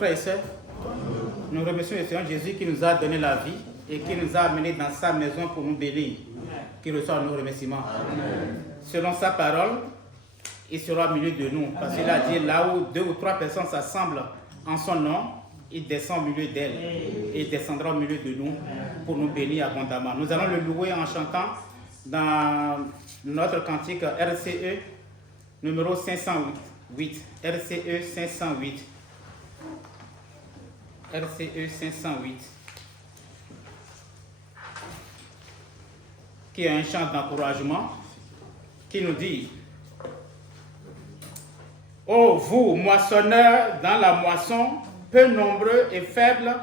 frères et sœurs? Nous remercions le Seigneur Jésus qui nous a donné la vie et qui nous a amenés dans sa maison pour nous bénir. Qui reçoit nos remerciements. Amen. Selon sa parole, il sera au milieu de nous. Parce qu'il a dit, là où 2 ou 3 personnes s'assemblent en son nom, il descend au milieu d'elles. Et il descendra au milieu de nous pour nous bénir abondamment. Nous allons le louer en chantant dans notre cantique RCE numéro 508. RCE 508. RCE 508. Qui est un chant d'encouragement qui nous dit: ô vous, moissonneurs dans la moisson, peu nombreux et faibles,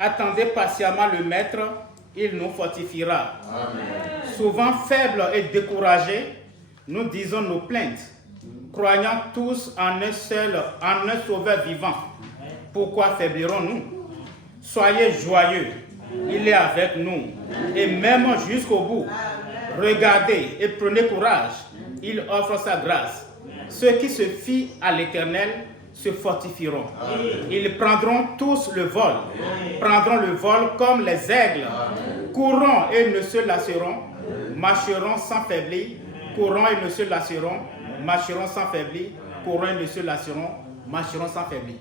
attendez patiemment le Maître, il nous fortifiera. Amen. Souvent faibles et découragés, nous disons nos plaintes, croyant tous en un sauveur vivant. Pourquoi faiblirons-nous? Soyez joyeux, il est avec nous, et même jusqu'au bout. Regardez et prenez courage, il offre sa grâce. Ceux qui se fient à l'Éternel se fortifieront. Ils prendront tous le vol, prendront le vol comme les aigles, courront et ne se lasseront, marcheront sans faiblir, courront et ne se lasseront, marcheront sans faiblir, courront et ne se lasseront, marcheront sans faiblir.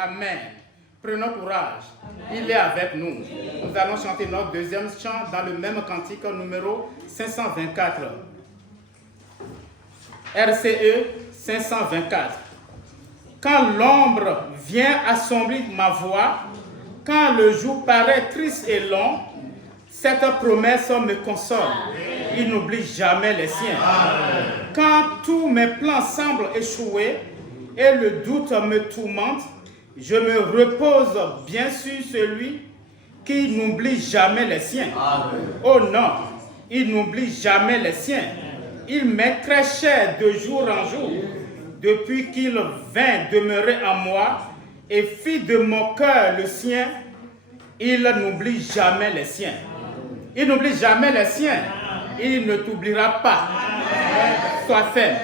Amen. Prenons courage. Il est avec nous. Nous allons chanter notre deuxième chant dans le même cantique numéro 524. RCE 524. Quand l'ombre vient assombrir ma voix, quand le jour paraît triste et long, cette promesse me console. Il n'oublie jamais les siens. Quand tous mes plans semblent échouer et le doute me tourmente, je me repose bien sur celui qui n'oublie jamais les siens. Oh non, il n'oublie jamais les siens. Il m'est très cher de jour en jour, depuis qu'il vint demeurer en moi et fit de mon cœur le sien. Il n'oublie jamais les siens. Il n'oublie jamais les siens. Il ne t'oubliera pas. Sois ferme.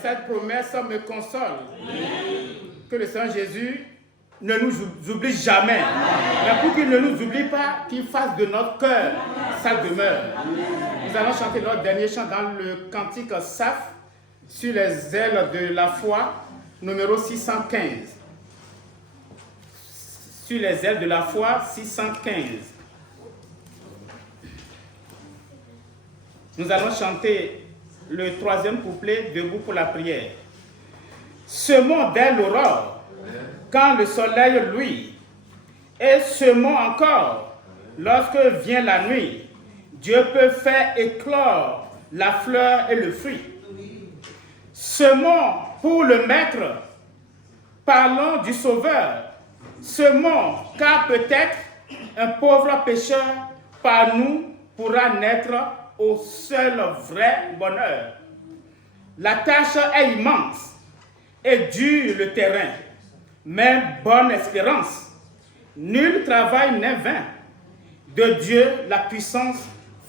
Cette promesse me console. Que le Seigneur Jésus ne nous oublie jamais. Mais pour qu'il ne nous oublie pas, qu'il fasse de notre cœur sa demeure. Nous allons chanter notre dernier chant dans le cantique Saph, sur les ailes de la foi, numéro 615. Sur les ailes de la foi, 615. Nous allons chanter le troisième couplet, debout pour la prière. Semons dès l'aurore, quand le soleil luit, et semons encore, lorsque vient la nuit. Dieu peut faire éclore la fleur et le fruit. Semons pour le Maître, parlons du Sauveur. Semons, car peut-être un pauvre pécheur par nous pourra naître au seul vrai bonheur. La tâche est immense et dur le terrain, mais bonne espérance. Nul travail n'est vain. De Dieu, la puissance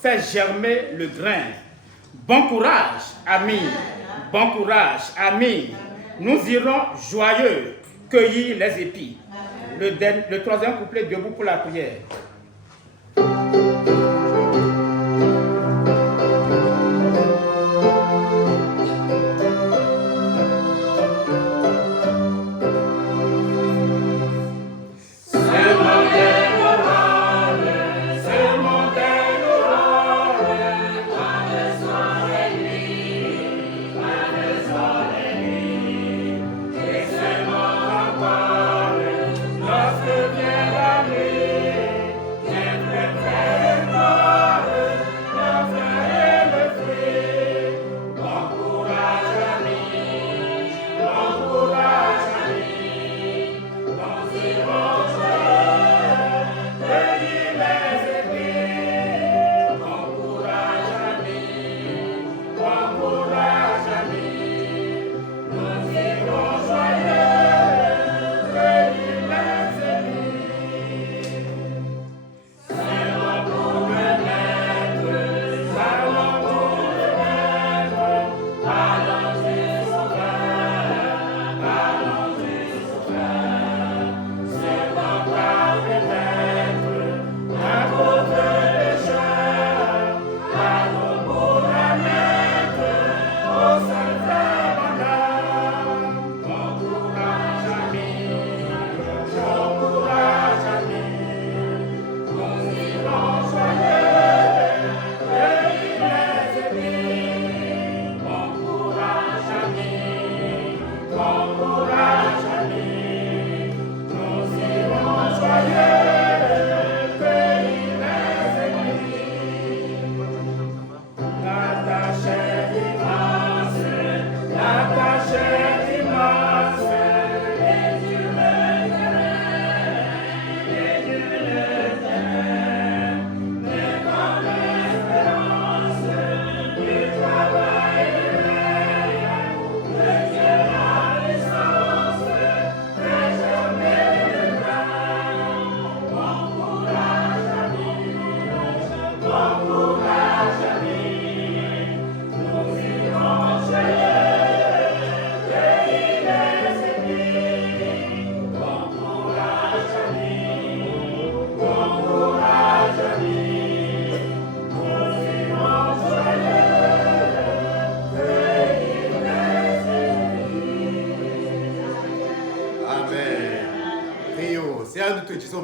fait germer le grain. Bon courage, amis. Bon courage, amis. Nous irons joyeux cueillir les épis. Le troisième couplet, debout pour la prière.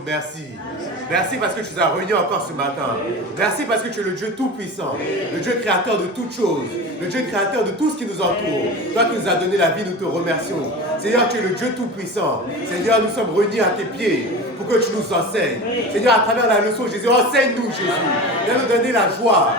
Merci. Merci parce que tu nous as réunis encore ce matin. Merci parce que tu es le Dieu tout-puissant, le Dieu créateur de toutes choses, le Dieu créateur de tout ce qui nous entoure. Toi qui nous as donné la vie, nous te remercions. Seigneur, tu es le Dieu tout-puissant. Seigneur, nous sommes réunis à tes pieds pour que tu nous enseignes. Seigneur, à travers la leçon, Jésus, enseigne-nous, Jésus. Viens nous donner la joie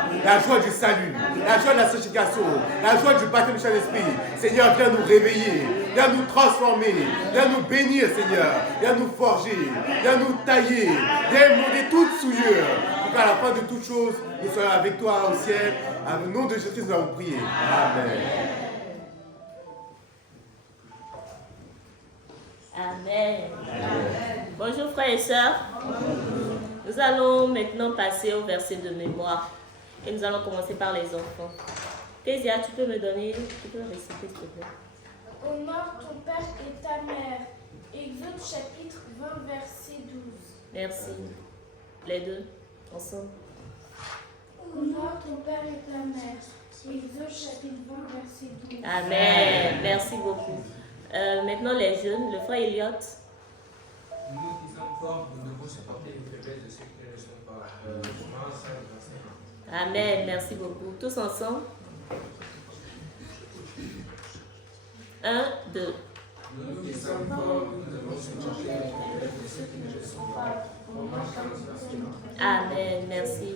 du salut, la joie de la sanctification, la joie du baptême du Saint-Esprit. Seigneur, viens nous réveiller, viens nous transformer, viens nous bénir, Seigneur, viens nous forger, viens nous tailler, viens émonder toute souillure, pour qu'à la fin de toutes choses, nous soyons avec toi au ciel. Au nom de Jésus, nous avons prié. Amen. Amen. Bonjour frères et sœurs. Nous allons maintenant passer au verset de mémoire. Et nous allons commencer par les enfants. Kézia, tu peux me réciter s'il te plaît. Honore ton père et ta mère. Exode chapitre 20 verset 12. Merci. Les deux, ensemble. Honore ton père et ta mère. Exode chapitre 20 verset 12. Amen. Merci beaucoup. Maintenant les jeunes, le frère Elliot. Nous qui sommes forts, nous devons supporter les faiblesses de ceux qui ne le sont pas. Romains 5, verset 1. Amen. Merci beaucoup. Tous ensemble. 1, 2. Nous qui sommes forts, nous devons supporter les faiblesses de ceux qui ne le sont pas. Romains 15, verset 1. Amen. Merci.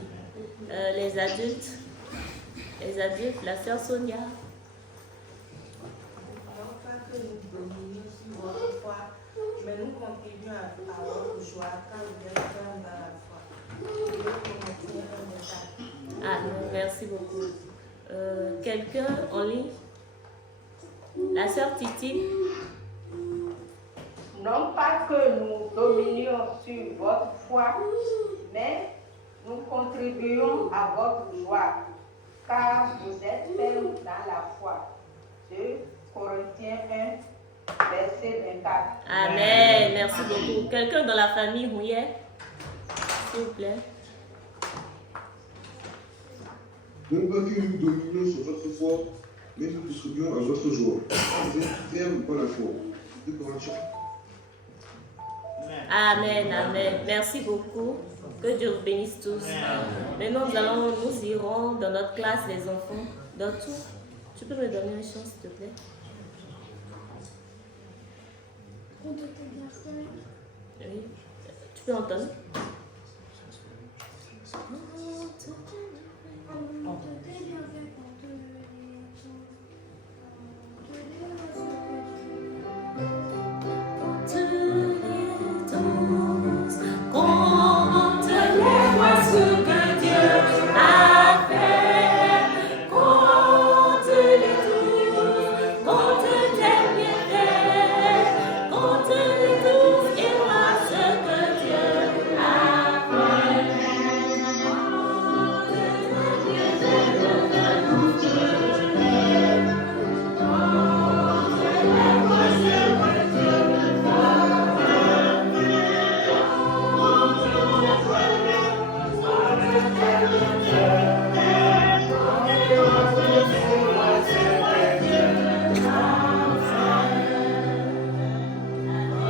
Les adultes. La sœur Sonia. Que nous dominions sur votre foi, mais nous contribuons à votre joie quand vous êtes fermes dans la foi. Ah, merci beaucoup. Quelqu'un en ligne? La sœur Titi. Non pas que nous dominions sur votre foi, mais nous contribuons à votre joie, car vous êtes fermes dans la foi. 2 Corinthiens 1, verset 24. Amen. Merci beaucoup. Quelqu'un dans la famille Rouillet, s'il vous plaît. Non pas que nous dominions sur votre foi, mais nous contribuons à votre joie. Vous êtes fermes dans la foi. 2 Corinthiens. Amen, amen. Merci beaucoup. Que Dieu vous bénisse tous. Maintenant, nous irons dans notre classe, les enfants. Dans tout. Tu peux me donner une chance, s'il te plaît? Compte tes bienfaits. Oui. Tu peux entendre? Compte tes bienfaits, compte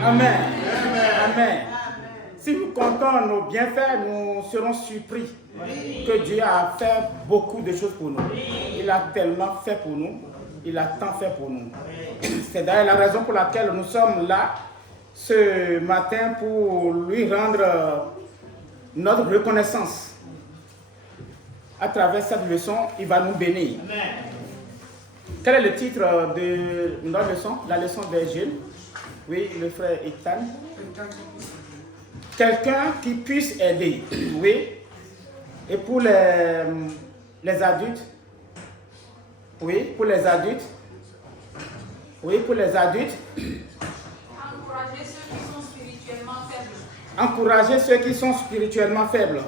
Amen. Amen. Si nous comptons nos bienfaits, nous serons surpris que Dieu a fait beaucoup de choses pour nous. Il a tellement fait pour nous. Il a tant fait pour nous. C'est d'ailleurs la raison pour laquelle nous sommes là ce matin pour lui rendre notre reconnaissance. À travers cette leçon, il va nous bénir. Quel est le titre de notre leçon? La leçon des jeunes. Oui, le frère Ethan. Quelqu'un qui puisse aider. Oui. Et pour les adultes. Oui, pour les adultes. Oui, pour les adultes. Encourager ceux qui sont spirituellement faibles. Encourager ceux qui sont spirituellement faibles.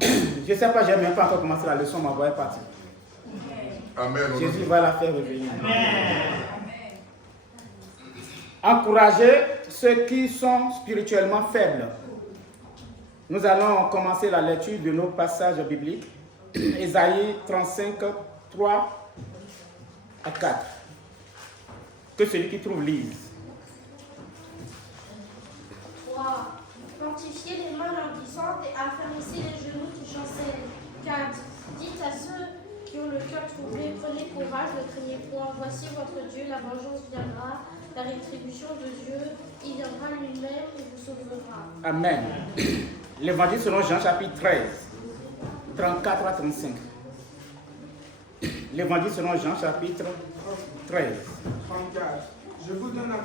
Je ne sais pas, je n'ai même pas encore commencé la leçon, ma voix est partie. Amen. Jésus va la faire revenir. Amen. Encourager ceux qui sont spirituellement faibles. Nous allons commencer la lecture de nos passages bibliques. Ésaïe 35, 3 à 4. Que celui qui trouve lise. 3. Fortifiez les mains languissantes et affermissez les genoux qui chancellent. 4. Dites à ceux qui ont le cœur troublé, prenez courage, ne craignez point. Voici votre Dieu, la vengeance viendra, la rétribution de Dieu, il viendra lui-même et vous sauvera. Amen. L'évangile selon Jean chapitre 13, 34 à 35. L'évangile selon Jean chapitre 13. 34. Je vous donne un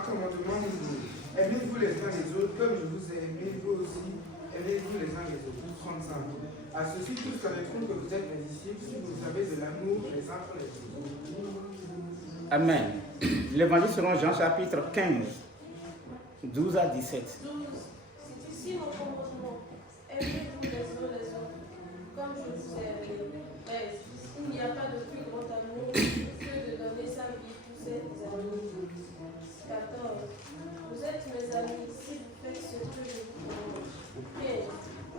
commandement nouveau. Aimez-vous les uns les autres comme je vous ai aimé, vous aussi. Aimez-vous les uns les autres. 35. À ceci, tous connaîtront que vous êtes mes disciples si vous avez de l'amour les uns pour les autres. Amen. L'évangile selon Jean chapitre 15, 12 à 17. 12. C'est ici mon commandement. Aimez-vous les uns les autres comme je vous ai aimé. 13. Il n'y a pas de plus grand amour que de donner sa vie pour ses amis. 14. Vous êtes mes amis si vous faites ce que je vous demande. 15.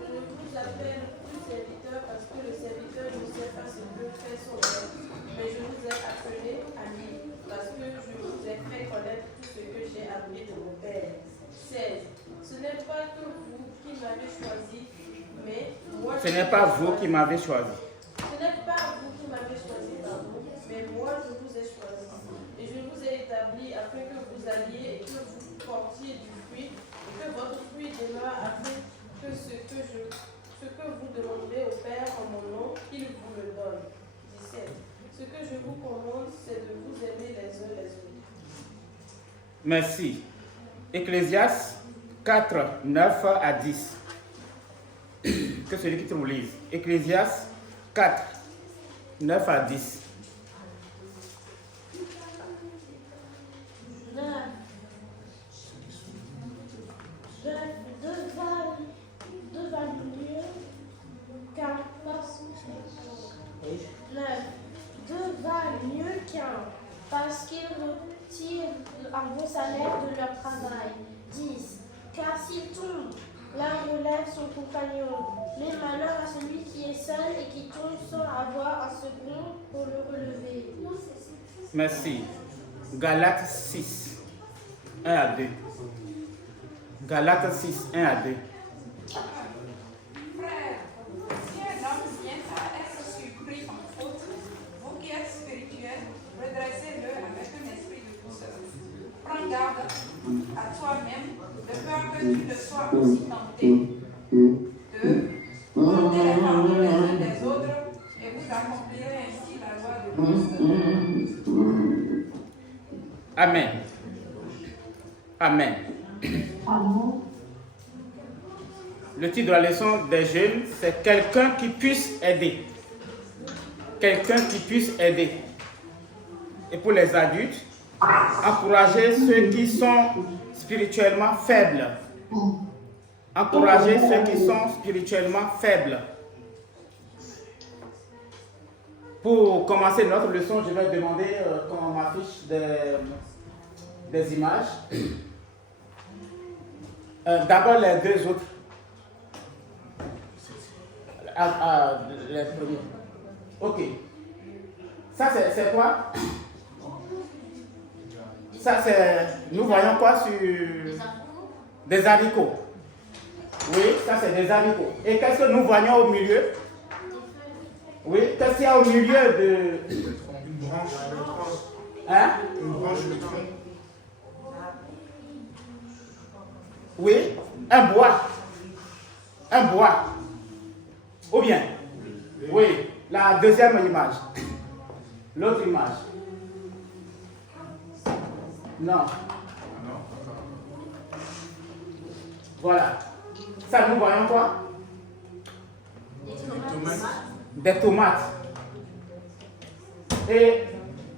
Je ne vous appelle plus serviteur parce que le serviteur ne sait pas ce que fait son maître, mais je vous ai appelé ami parce que je vous ai fait connaître tout ce que j'ai appris de mon Père. 16. Ce n'est pas que vous qui m'avez choisi, mais moi. Ce n'est pas vous qui m'avez choisi. Ce n'est pas vous qui m'avez choisi, pardon, mais moi je vous ai choisi. Et je vous ai établi afin que vous alliez et que vous portiez du fruit, et que votre fruit demeure afin que ce que vous demandez au Père en mon nom, qu'il vous le donne. 17. Ce que je vous commande, c'est de vous aimer les uns les autres. Merci. Ecclésiaste 4, 9 à 10. Que celui qui trouve lise. Ecclésiaste 4, 9 à 10. 9, 2 un bon salaire de leur travail. 10. Car s'il tombe, l'un relève son compagnon. Mais malheur à celui qui est seul et qui tombe sans avoir un second pour le relever. Merci. Galates 6, 1 à 2. Galates 6, 1 à 2. Frère, si un homme vient à être surpris en faute, vous qui êtes spirituels, redressez-le avec un esprit de douceur. Prends garde à toi-même, de peur que tu ne sois aussi tenté. 2. Portez les fardeaux les uns des autres et vous accomplirez ainsi la loi de Christ. Amen. Amen. Le titre de la leçon des jeunes, c'est quelqu'un qui puisse aider. Quelqu'un qui puisse aider. Et pour les adultes, encourager ceux qui sont spirituellement faibles. Encourager ceux qui sont spirituellement faibles. Pour commencer notre leçon, je vais demander qu'on m'affiche des images. D'abord les deux autres. Les premiers. Ok. Ça c'est quoi? Ça c'est... Nous voyons quoi sur... Des haricots. Oui, ça c'est des haricots. Et qu'est-ce que nous voyons au milieu? Oui, qu'est-ce qu'il y a au milieu de... Une branche. Hein? Une branche de tronc. Oui, un bois. Un bois. Ou bien? Oui, la deuxième image. L'autre image. Non. Voilà. Ça, nous voyons quoi? Des tomates. Et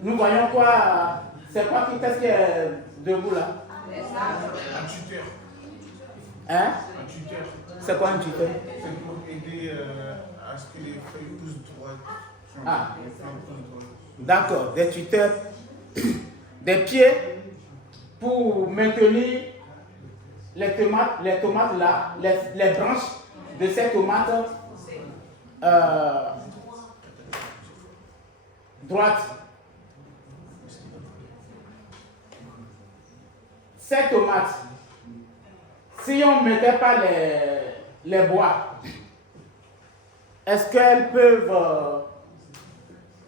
nous voyons quoi? C'est quoi qu'est-ce qui est debout là? Un tuteur. Hein? Un tuteur. C'est quoi un tuteur? C'est pour aider à ce que les feuilles poussent droites. Ah. D'accord, des tuteurs, des pieds pour maintenir les tomates là, les branches de ces tomates droites. Ces tomates, si on ne mettait pas les bois, est-ce qu'elles peuvent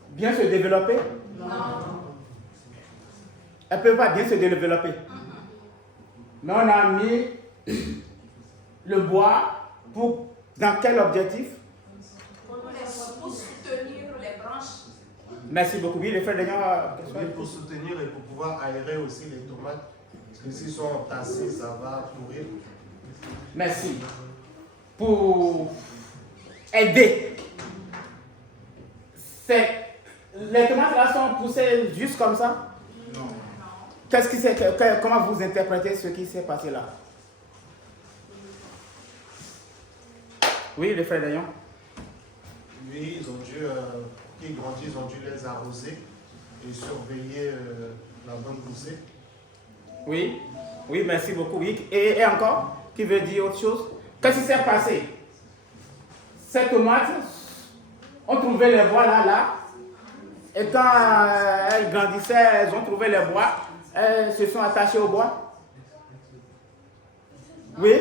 bien se développer? Non. Elles ne peuvent pas bien se développer. Mais on a mis le bois dans quel objectif? Pour soutenir les branches. Merci beaucoup. Oui, le frère Daniel. Oui, pour soutenir et pour pouvoir aérer aussi les tomates. Parce que s'ils sont entassés, ça va pourrir. Merci. Pour aider. Les tomates là sont poussées juste comme ça? Non. Comment vous interprétez ce qui s'est passé là? Oui, le frère Dayon. Oui, ils ont dû, qu'ils grandissent, ils ont dû les arroser et surveiller la bonne poussée. Oui, oui, merci beaucoup. Oui. Et encore, qui veut dire autre chose? Qu'est-ce qui s'est passé? Ces tomates ont trouvé les bois là, et quand elles grandissaient, elles ont trouvé les bois, elles se sont attachées au bois. Oui,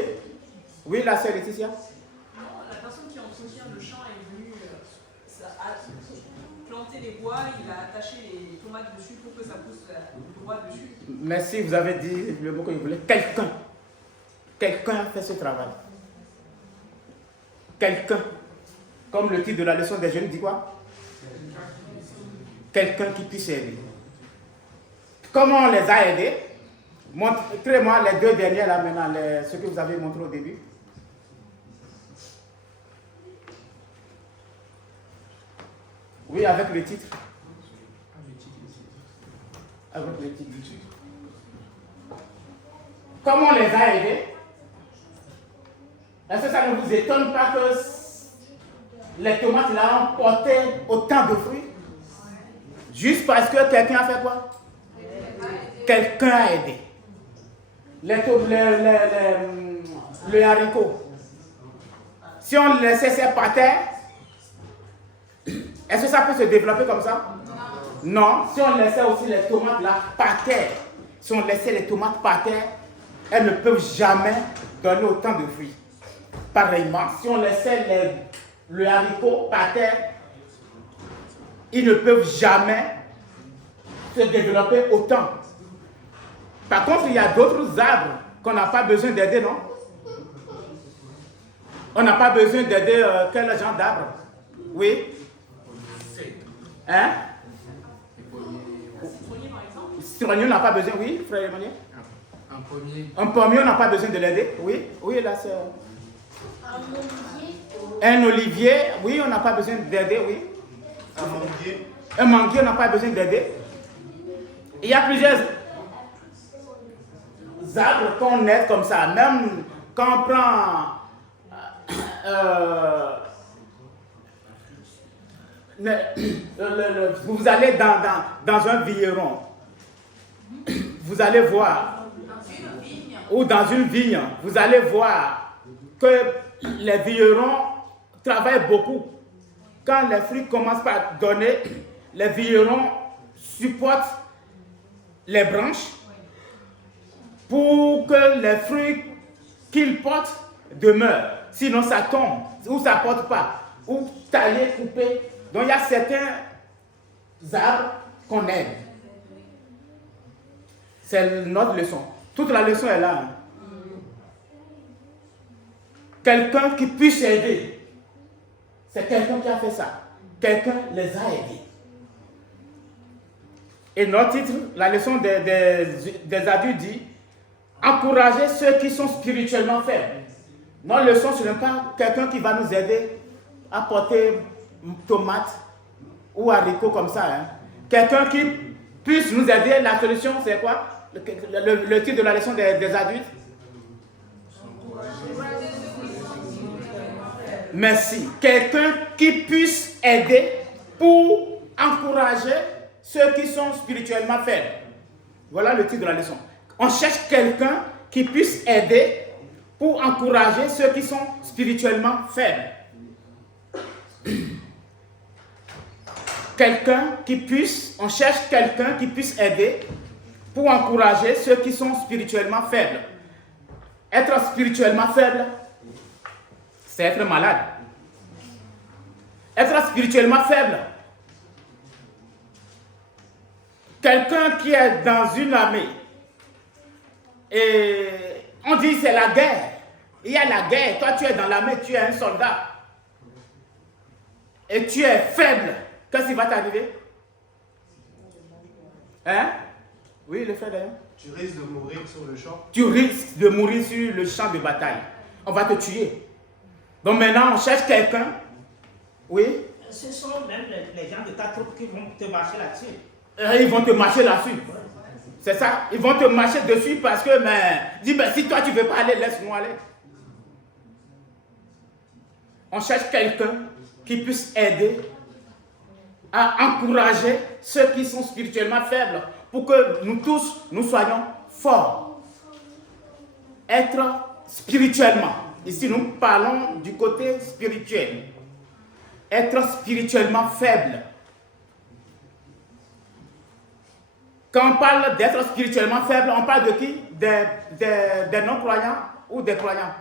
oui, la sœur Laetitia. La personne qui entretient le champ est venue planter les bois, il a attaché les tomates dessus pour que ça pousse le bois dessus. Merci, vous avez dit le mot que je voulais. Quelqu'un a fait ce travail. Quelqu'un. Comme le titre de la leçon des jeunes dit quoi? Quelqu'un qui puisse aider. Comment on les a aidés? Montrez-moi les deux derniers là maintenant, ce que vous avez montré au début. Oui, avec le titre. Avec le titre. Comment on les a aidés? Est-ce que ça ne vous étonne pas que les tomates là ont porté autant de fruits? Juste parce que quelqu'un a fait quoi? quelqu'un a aidé. Le haricot. Si on le laissait ça par terre, est-ce que ça peut se développer comme ça? Non. Si on laissait aussi les tomates là par terre, si on laissait les tomates par terre, elles ne peuvent jamais donner autant de fruits. Pareillement, si on laissait le haricot par terre, ils ne peuvent jamais se développer autant. Par contre, il y a d'autres arbres qu'on n'a pas besoin d'aider, non? On n'a pas besoin d'aider quel genre d'arbre? Oui? Hein? Citronnier, on n'a pas besoin, oui, frère Emmanuel? Un pommier. Un pommier, on n'a pas besoin de l'aider, oui? Oui, là c'est... Un olivier, oui, on n'a pas besoin d'aider, oui. Un manguier, on n'a pas besoin d'aider. Il y a plusieurs arbres qu'on aide comme ça. Même quand on prend... vous allez dans un vigneron. Vous allez voir. Ou dans une vigne. Vous allez voir que les vignerons travaillent beaucoup. Quand les fruits commencent par donner, les vignerons supportent les branches pour que les fruits qu'ils portent demeurent. Sinon, ça tombe ou ça ne porte pas. Ou tailler, couper. Donc, il y a certains arbres qu'on aide. C'est notre leçon. Toute la leçon est là. Quelqu'un qui puisse aider. C'est quelqu'un qui a fait ça. Quelqu'un les a aidés. Et notre titre, la leçon des adultes dit encourager ceux qui sont spirituellement faibles. Notre leçon, ce n'est pas quelqu'un qui va nous aider à porter tomates ou haricots comme ça. Hein. Quelqu'un qui puisse nous aider. La solution, c'est quoi? Le titre de la leçon des adultes. Merci. Quelqu'un qui puisse aider pour encourager ceux qui sont spirituellement faibles. Voilà le titre de la leçon. On cherche quelqu'un qui puisse aider pour encourager ceux qui sont spirituellement faibles. On cherche quelqu'un qui puisse aider pour encourager ceux qui sont spirituellement faibles. Être spirituellement faible, c'est être malade. Être spirituellement faible, quelqu'un qui est dans une armée et on dit c'est la guerre. Il y a la guerre, toi tu es dans l'armée, tu es un soldat et tu es faible. Qu'est-ce qui va t'arriver? Hein? Oui, le fait d'ailleurs. Tu risques de mourir sur le champ. Tu risques de mourir sur le champ de bataille. On va te tuer. Donc maintenant, on cherche quelqu'un. Oui? Ce sont même les gens de ta troupe qui vont te marcher là-dessus. Ils vont te marcher là-dessus. C'est ça. Ils vont te marcher dessus parce que, dis, si toi tu ne veux pas aller, laisse-moi aller. On cherche quelqu'un qui puisse aider à encourager ceux qui sont spirituellement faibles pour que nous tous, nous soyons forts. Être spirituellement. Ici, nous parlons du côté spirituel. Être spirituellement faible. Quand on parle d'être spirituellement faible, on parle de qui? Des non-croyants ou des croyants?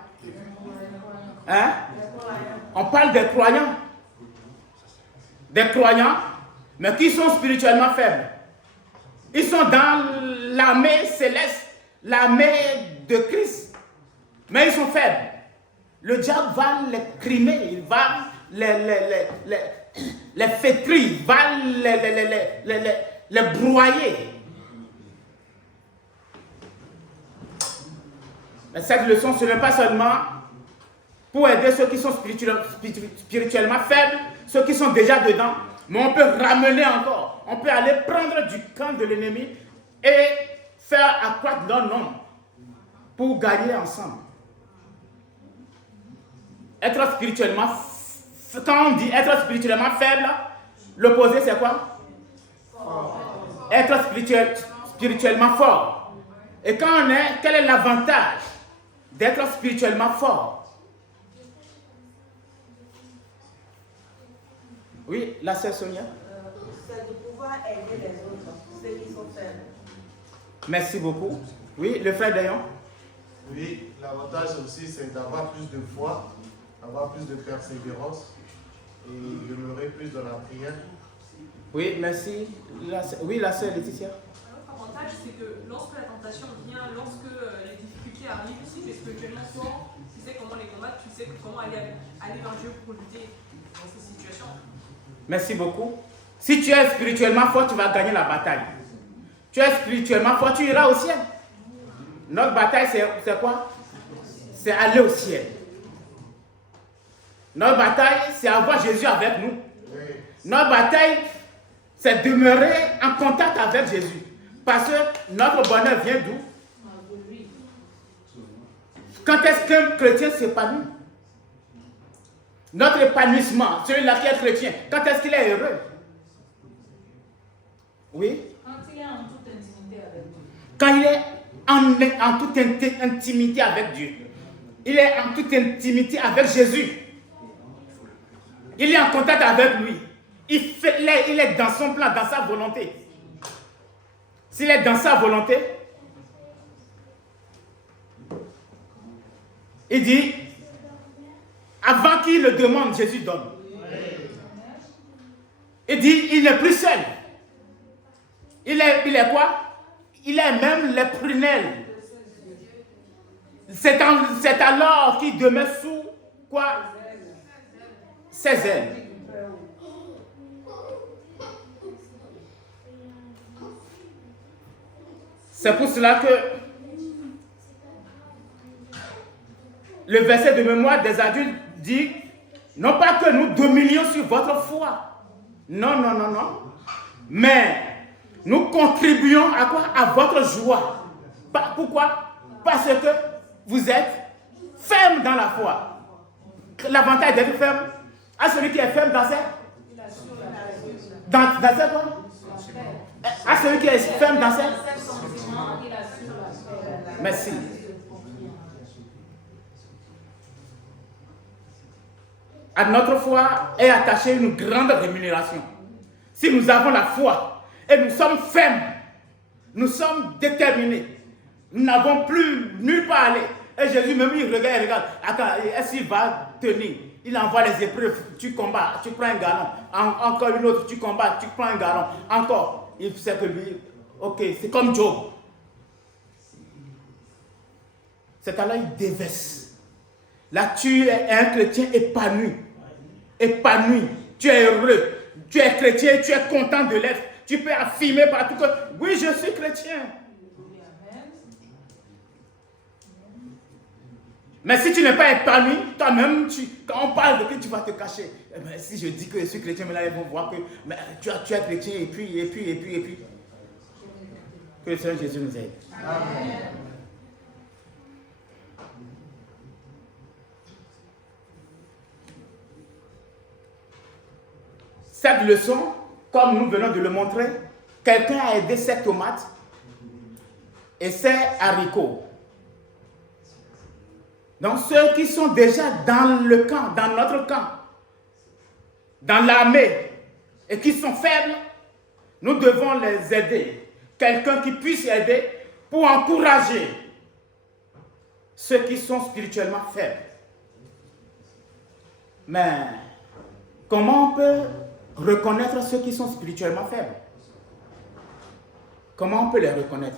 Hein? On parle des croyants. Des croyants, mais qui sont spirituellement faibles. Ils sont dans l'armée céleste, l'armée de Christ, mais ils sont faibles. Le diable va les crimer, il va les fétrir, il va les broyer. Mais cette leçon, ce n'est pas seulement pour aider ceux qui sont spirituellement faibles, ceux qui sont déjà dedans, mais on peut ramener encore. On peut aller prendre du camp de l'ennemi et faire accroître leur nombre pour gagner ensemble. Être spirituellement, quand on dit être spirituellement faible, l'opposé c'est quoi? Être spirituellement fort. Et quand on est, quel est l'avantage d'être spirituellement fort? Oui, la sœur Sonia. C'est de pouvoir aider les autres, ceux qui sont faibles. Merci beaucoup. Oui, le frère Dayon. Oui, l'avantage aussi, c'est d'avoir plus de foi, avoir plus de persévérance et demeurer plus dans la prière. Oui, merci. Oui, la sœur Laetitia. L'avantage, c'est que lorsque la tentation vient, lorsque les difficultés arrivent, si tu es spirituellement fort, tu sais comment les combattre, tu sais comment aller vers Dieu pour lutter dans ces situations. Merci beaucoup. Si tu es spirituellement fort, tu vas gagner la bataille. Tu es spirituellement fort, tu iras au ciel. Notre bataille, c'est quoi? C'est aller au ciel. Notre bataille, c'est avoir Jésus avec nous. Notre bataille, c'est demeurer en contact avec Jésus. Parce que notre bonheur vient d'où? Quand est-ce qu'un chrétien s'épanouit? Notre épanouissement, celui-là qui est chrétien, quand est-ce qu'il est heureux? Oui? Quand il est en toute intimité avec Dieu. Quand il est en toute intimité avec Dieu. Il est en toute intimité avec Jésus. Il est en contact avec lui. Il est dans son plan, dans sa volonté. S'il est dans sa volonté, il dit, avant qu'il le demande, Jésus donne. Il dit, il n'est plus seul. Il est quoi? Il est même les prunelles. C'est alors qu'il demeure sous quoi? Ses ailes. C'est pour cela que le verset de mémoire des adultes dit, non pas que nous dominions sur votre foi. Non, non, non, non. Mais nous contribuons à quoi? À votre joie. Pourquoi? Parce que vous êtes ferme dans la foi. L'avantage d'être ferme, à celui qui est ferme dans ses... Dans ses quoi? À celui qui est ferme dans ses... Merci. À notre foi est attachée une grande rémunération. Si nous avons la foi et nous sommes fermes, nous sommes déterminés, nous n'avons plus nulle part à aller. Et Jésus même il regarde, est-ce qu'il va tenir? Il envoie les épreuves, tu combats, tu prends un galon. Encore une autre, tu combats, tu prends un galon. Encore, il sait que lui, ok, c'est comme Job. C'est alors il déverse. Là, tu es un chrétien épanoui. Épanoui. Tu es heureux. Tu es chrétien, tu es content de l'être. Tu peux affirmer partout que oui, je suis chrétien. Mais si tu n'es pas épanoui, toi-même, quand on parle de que tu vas te cacher. Eh bien, si je dis que je suis chrétien, mais là, ils vont voir que mais, tu es chrétien et puis. Que le Seigneur Jésus nous aide. Amen. Cette leçon, comme nous venons de le montrer, quelqu'un a aidé ces tomates et ces haricots. Donc ceux qui sont déjà dans le camp, dans notre camp, dans l'armée, et qui sont faibles, nous devons les aider. Quelqu'un qui puisse aider pour encourager ceux qui sont spirituellement faibles. Mais comment on peut reconnaître ceux qui sont spirituellement faibles? Comment on peut les reconnaître?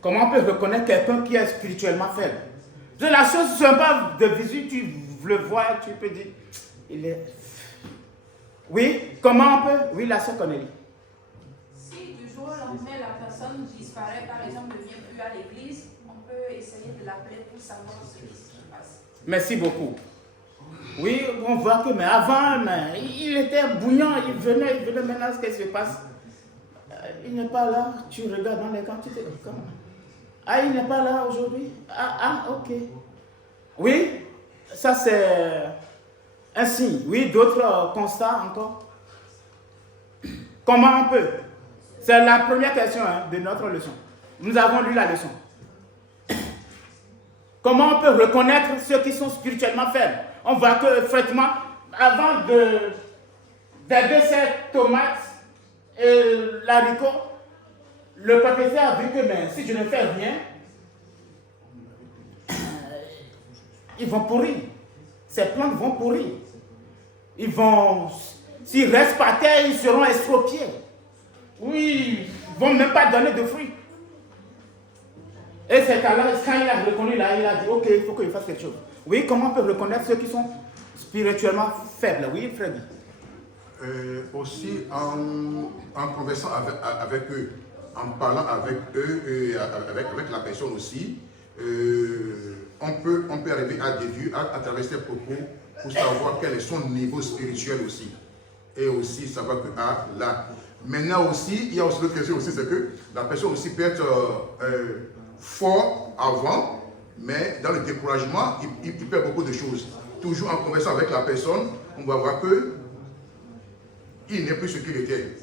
Comment on peut reconnaître quelqu'un qui est spirituellement faible? La chose, ce n'est pas de visu, tu le vois, tu peux dire, il est... Oui, comment on peut? Oui, la sœur Cornélie. Si du jour au lendemain, la personne disparaît, par exemple, ne vient plus à l'église, on peut essayer de l'appeler pour savoir ce qui se passe. Merci beaucoup. Oui, on voit que, mais avant, il était bouillant, il venait, maintenant, ce qui se passe. Il n'est pas là, tu regardes dans les camps, tu te dis, comment? Ah, il n'est pas là aujourd'hui? Ok. Oui, ça c'est un signe. Oui, d'autres constats encore. Comment on peut? C'est la première question de notre leçon. Nous avons lu la leçon. Comment on peut reconnaître ceux qui sont spirituellement faibles? On voit que, effectivement, avant d'aider ces tomates et l'haricot, le propriétaire a vu que si je ne fais rien, ils vont pourrir. Ces plantes vont pourrir. S'ils restent par terre, ils seront estropiés. Oui, ils ne vont même pas donner de fruits. Et c'est alors, quand il a reconnu là, il a dit, ok, il faut qu'il fasse quelque chose. Oui, comment on peut reconnaître ceux qui sont spirituellement faibles? Oui, Freddy. Aussi, en conversant avec eux, en parlant avec eux et avec la personne aussi, on peut arriver à déduire à travers ces propos pour savoir quel est son niveau spirituel aussi. Et aussi savoir que là. Maintenant aussi, il y a aussi l'autre question aussi, c'est que la personne aussi peut être fort avant, mais dans le découragement, il perd beaucoup de choses. Toujours en conversant avec la personne, on va voir que il n'est plus ce qu'il était.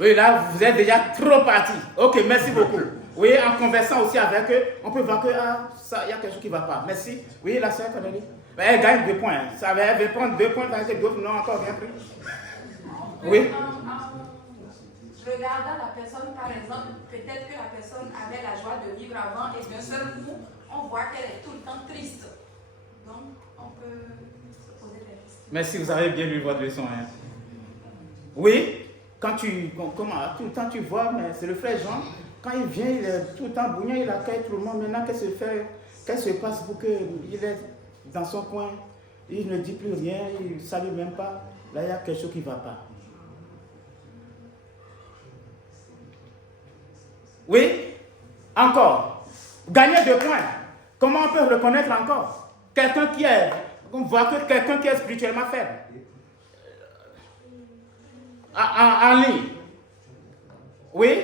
Oui, là, vous êtes déjà trop parti. Ok, merci beaucoup. Oui, en conversant aussi avec eux, on peut voir que il y a quelque chose qui ne va pas. Merci. Oui, la sœur Cornélie. Elle gagne 2 points. Ça va prendre 2 points tandis que d'autres n'ont encore rien pris. Oui. Regardant la personne, par exemple, peut-être que la personne avait la joie de vivre avant et d'un seul coup, on voit qu'elle est tout le temps triste. Donc, on peut se poser des questions. Merci, vous avez bien lu votre leçon. Oui, tout le temps tu vois, mais c'est le frère Jean, quand il vient, il est tout le temps bouillant, il accueille tout le monde. Maintenant, qu'est-ce qui se passe pour qu'il est dans son coin, il ne dit plus rien, il ne salue même pas. Là, il y a quelque chose qui ne va pas. Oui, encore. Gagner 2 points. Comment on peut reconnaître encore on voit que quelqu'un qui est spirituellement faible. En ligne. Oui.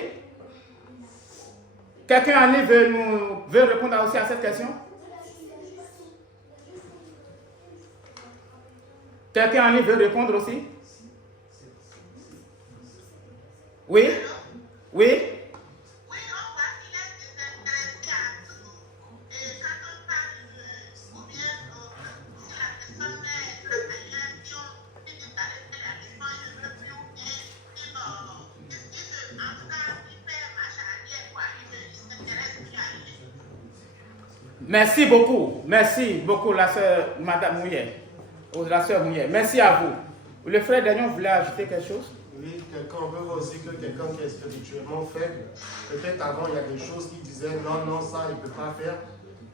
Quelqu'un en ligne veut répondre aussi à cette question? Quelqu'un en ligne veut répondre aussi? Oui? Oui? Merci beaucoup la sœur Madame Mouillet, ou la sœur Mouillet. Merci à vous. Le frère Daniel voulait ajouter quelque chose? Oui, on peut voir aussi que quelqu'un qui est spirituellement faible, peut-être avant il y a des choses qu'il disait non, ça il ne peut pas faire,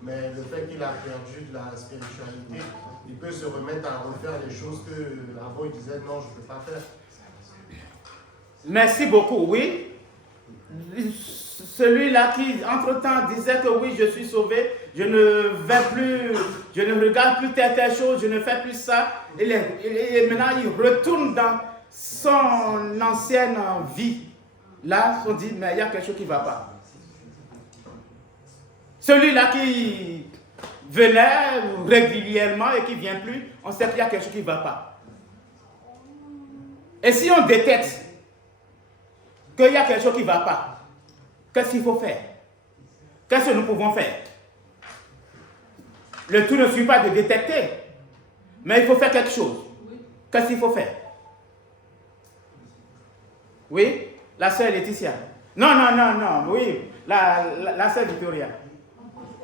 mais le fait qu'il a perdu de la spiritualité, il peut se remettre à refaire des choses qu'avant il disait non, je ne peux pas faire. Merci beaucoup, oui. Celui-là qui, entre-temps, disait que oui, je suis sauvé, je ne regarde plus telle chose, je ne fais plus ça. Et maintenant, il retourne dans son ancienne vie. Là, on dit, mais il y a quelque chose qui ne va pas. Celui-là qui venait régulièrement et qui ne vient plus, on sait qu'il y a quelque chose qui ne va pas. Et si on détecte qu'il y a quelque chose qui ne va pas, qu'est-ce qu'il faut faire? Qu'est-ce que nous pouvons faire? Le tout ne suffit pas de détecter, mais il faut faire quelque chose. Qu'est-ce qu'il faut faire? Oui? La sœur Laetitia. Non, oui. La sœur Victoria.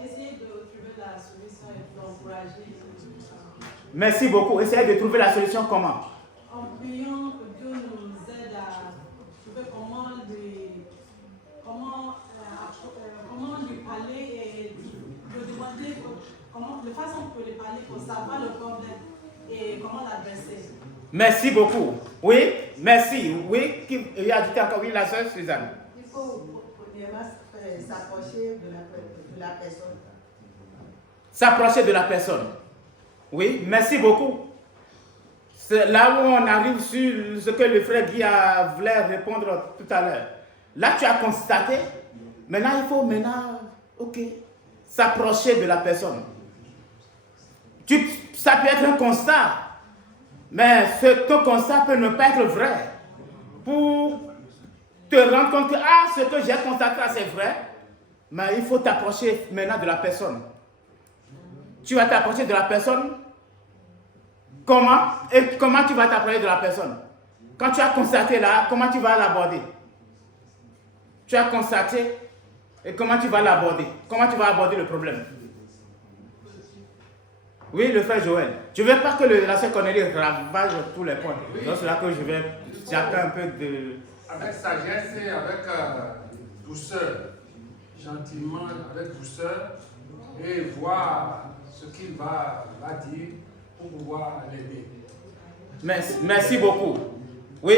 Essayez de trouver la solution et d'encourager. Merci beaucoup. Essayez de trouver la solution comment? En priant que Dieu nous aide à trouver comment lui parler et de demander de façon pour lui parler pour savoir le problème et comment l'adresser. Merci beaucoup. Oui, merci. Oui, il a ajouté encore, oui, la sœur Suzanne. Il faut premièrement s'approcher de la personne. S'approcher de la personne. Oui, merci beaucoup. C'est là où on arrive sur ce que le frère Guy voulait répondre tout à l'heure. Là, tu as constaté. Maintenant, il faut s'approcher de la personne. Ça peut être un constat, mais ce constat peut ne pas être vrai. Pour te rendre compte que ce que j'ai constaté c'est vrai, mais il faut t'approcher maintenant de la personne. Tu vas t'approcher de la personne. Comment? Et comment tu vas t'approcher de la personne? Quand tu as constaté là, comment tu vas l'aborder? Tu as constaté et comment tu vas l'aborder? Comment tu vas aborder le problème? Oui, le frère Joël. Je ne veux pas que la sœur Cornélie ravage tous les points. Donc c'est là que je vais chacun un peu de... Avec sagesse et avec douceur, gentiment, avec douceur, et voir ce qu'il va dire pour pouvoir l'aider. Merci beaucoup. Oui?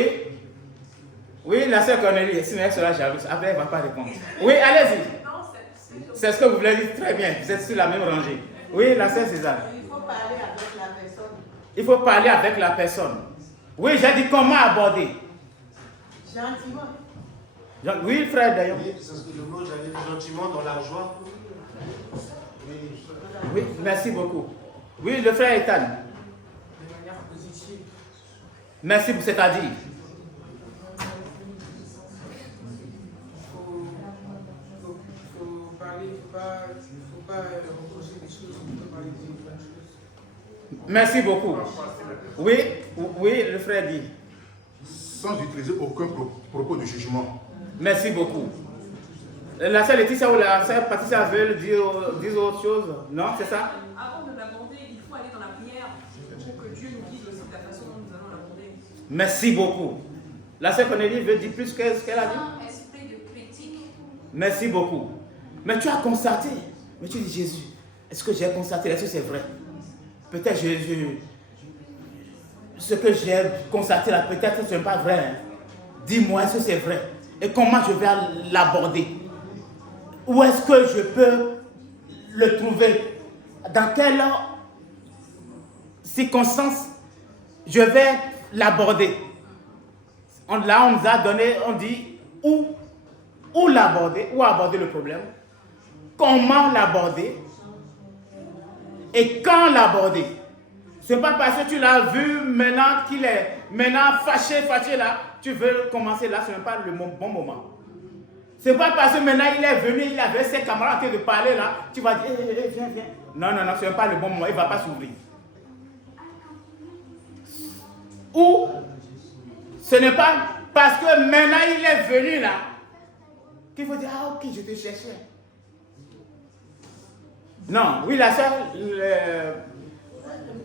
Oui, la sœur Cornélie, sinon elle sera jalouse. Après, elle ne va pas répondre. Oui, allez-y. C'est ce que vous voulez dire très bien. Vous êtes sur la même rangée. Oui, la sœur César. Il faut parler avec la personne. Il faut parler avec la personne. Oui, j'ai dit comment aborder. Gentiment. Oui, frère d'ailleurs. Oui, c'est ce que le mot, j'allais dire gentiment dans la joie. Oui, merci beaucoup. Oui, le frère Ethan. De manière positive. Merci pour c'est-à-dire. Il faut parler, il ne faut pas reprocher des choses, il faut parler des bonnes choses. Merci beaucoup. Oui, oui, le frère dit. Sans utiliser aucun propos de jugement. Merci beaucoup. La sœur Laetitia ou la sœur Patricia veulent dire autre chose? Non, c'est ça? Avant de l'aborder, il faut aller dans la prière pour que Dieu nous guide aussi de la façon dont nous allons l'aborder. Merci beaucoup. La sœur Cornélie veut dire plus que ce qu'elle a dit? Sans esprit de critique. Merci beaucoup. Mais tu as constaté. Mais tu dis, Jésus, est-ce que j'ai constaté? Est-ce que c'est vrai? Peut-être ce que j'ai constaté là, peut-être que ce n'est pas vrai. Hein. Dis-moi, est-ce que c'est vrai? Et comment je vais l'aborder? Où est-ce que je peux le trouver? Dans quelles circonstances je vais l'aborder? Là, on nous a donné, on dit où l'aborder, où aborder le problème, comment l'aborder et quand l'aborder. Ce n'est pas parce que tu l'as vu maintenant qu'il est fâché là, tu veux commencer là, ce n'est pas le bon moment. Ce n'est pas parce que maintenant il est venu, il avait ses camarades en train de parler là, tu vas dire, viens. Non, ce n'est pas le bon moment, il ne va pas s'ouvrir. Ou ce n'est pas parce que maintenant il est venu là, qu'il faut dire, ok, je te cherchais. Non, oui, la sœur,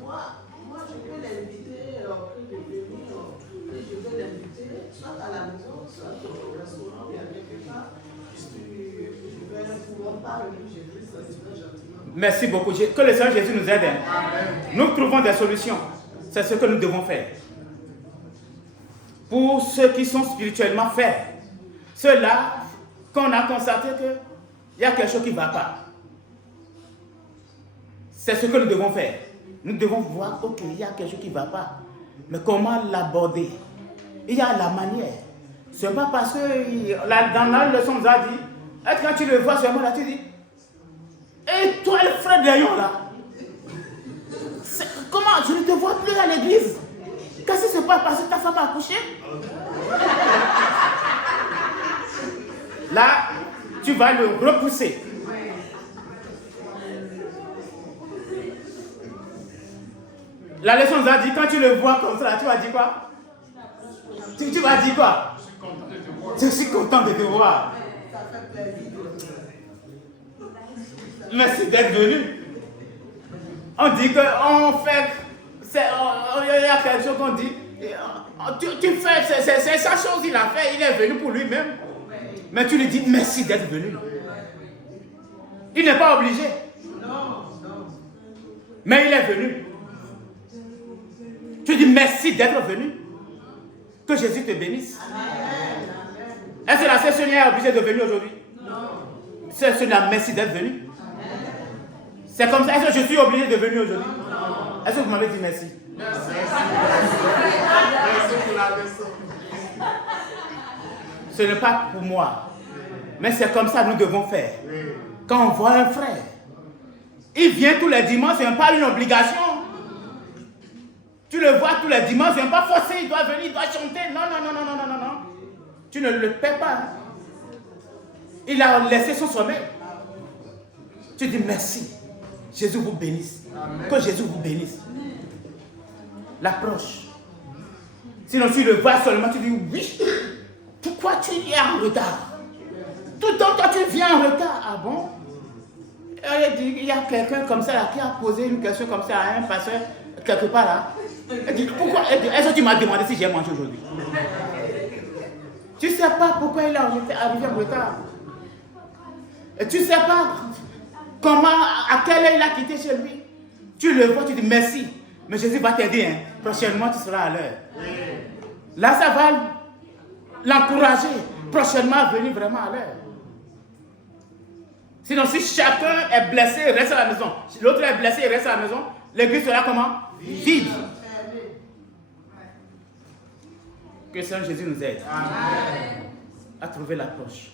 Moi, je peux l'inviter, il est venu, je peux l'inviter, soit à la maison, soit au restaurant, bien quelque part. Je vais pouvoir parler de Jésus, ça se fait gentiment. merci beaucoup. Que le Seigneur Jésus nous aide. Nous trouvons des solutions. C'est ce que nous devons faire. Pour ceux qui sont spirituellement faibles, ceux-là, qu'on a constaté qu'il y a quelque chose qui ne va pas. C'est ce que nous devons faire. Nous devons voir, ok, il y a quelque chose qui ne va pas. Mais comment l'aborder? Il y a la manière. Ce n'est pas parce que dans la leçon, on nous a dit, quand tu le vois seulement là, tu dis, et toi le frère Dayon là, comment je ne te vois plus à l'église? Qu'est-ce que c'est pas parce que ta femme a accouché? Là, tu vas le repousser. La leçon nous a dit, quand tu le vois comme ça, tu vas dire quoi? Tu vas dire quoi? Je suis content de te voir. Merci d'être venu. On dit qu'on fait... Il y a quelque chose qu'on dit. Tu fais... C'est sa chose, il a fait. Il est venu pour lui-même. Mais tu lui dis merci d'être venu. Il n'est pas obligé. Mais il est venu. Tu dis merci d'être venu. Que Jésus te bénisse. Est-ce que la sœur Sonia est obligée de venir aujourd'hui? Non. Sœur Sonia, merci d'être venue. C'est comme ça. Est-ce que je suis obligé de venir aujourd'hui? Est-ce que vous m'avez dit merci? Merci. Merci pour la leçon. Ce n'est pas pour moi. Mais c'est comme ça que nous devons faire. Quand on voit un frère, il vient tous les dimanches, ce n'est pas une obligation. Tu le vois tous les dimances, ce n'est pas forcé, il doit venir, il doit chanter. Non. Tu ne le paies pas. Hein. Il a laissé son sommeil. Tu dis merci. Jésus vous bénisse. Amen. Que Jésus vous bénisse. L'approche. Sinon, tu le vois seulement, tu dis oui. Pourquoi tu es en retard? Tout le temps, toi, tu viens en retard. Ah bon? Il y a quelqu'un comme ça là, qui a posé une question comme ça à un pasteur quelque part là. Elle dit pourquoi? Est-ce que tu m'as demandé si j'ai mangé aujourd'hui? Tu ne sais pas pourquoi il est arrivé en retard. Et tu ne sais pas comment, à quelle heure il a quitté chez lui. Tu le vois, tu dis merci. Mais Jésus va t'aider. Hein. Prochainement, tu seras à l'heure. Là, ça va l'encourager. Prochainement, à venir vraiment à l'heure. Sinon, si chacun est blessé, il reste à la maison. Si l'autre est blessé, il reste à la maison. L'église sera comment? Vide. Que Seigneur Jésus nous aide. Amen. À trouver l'approche.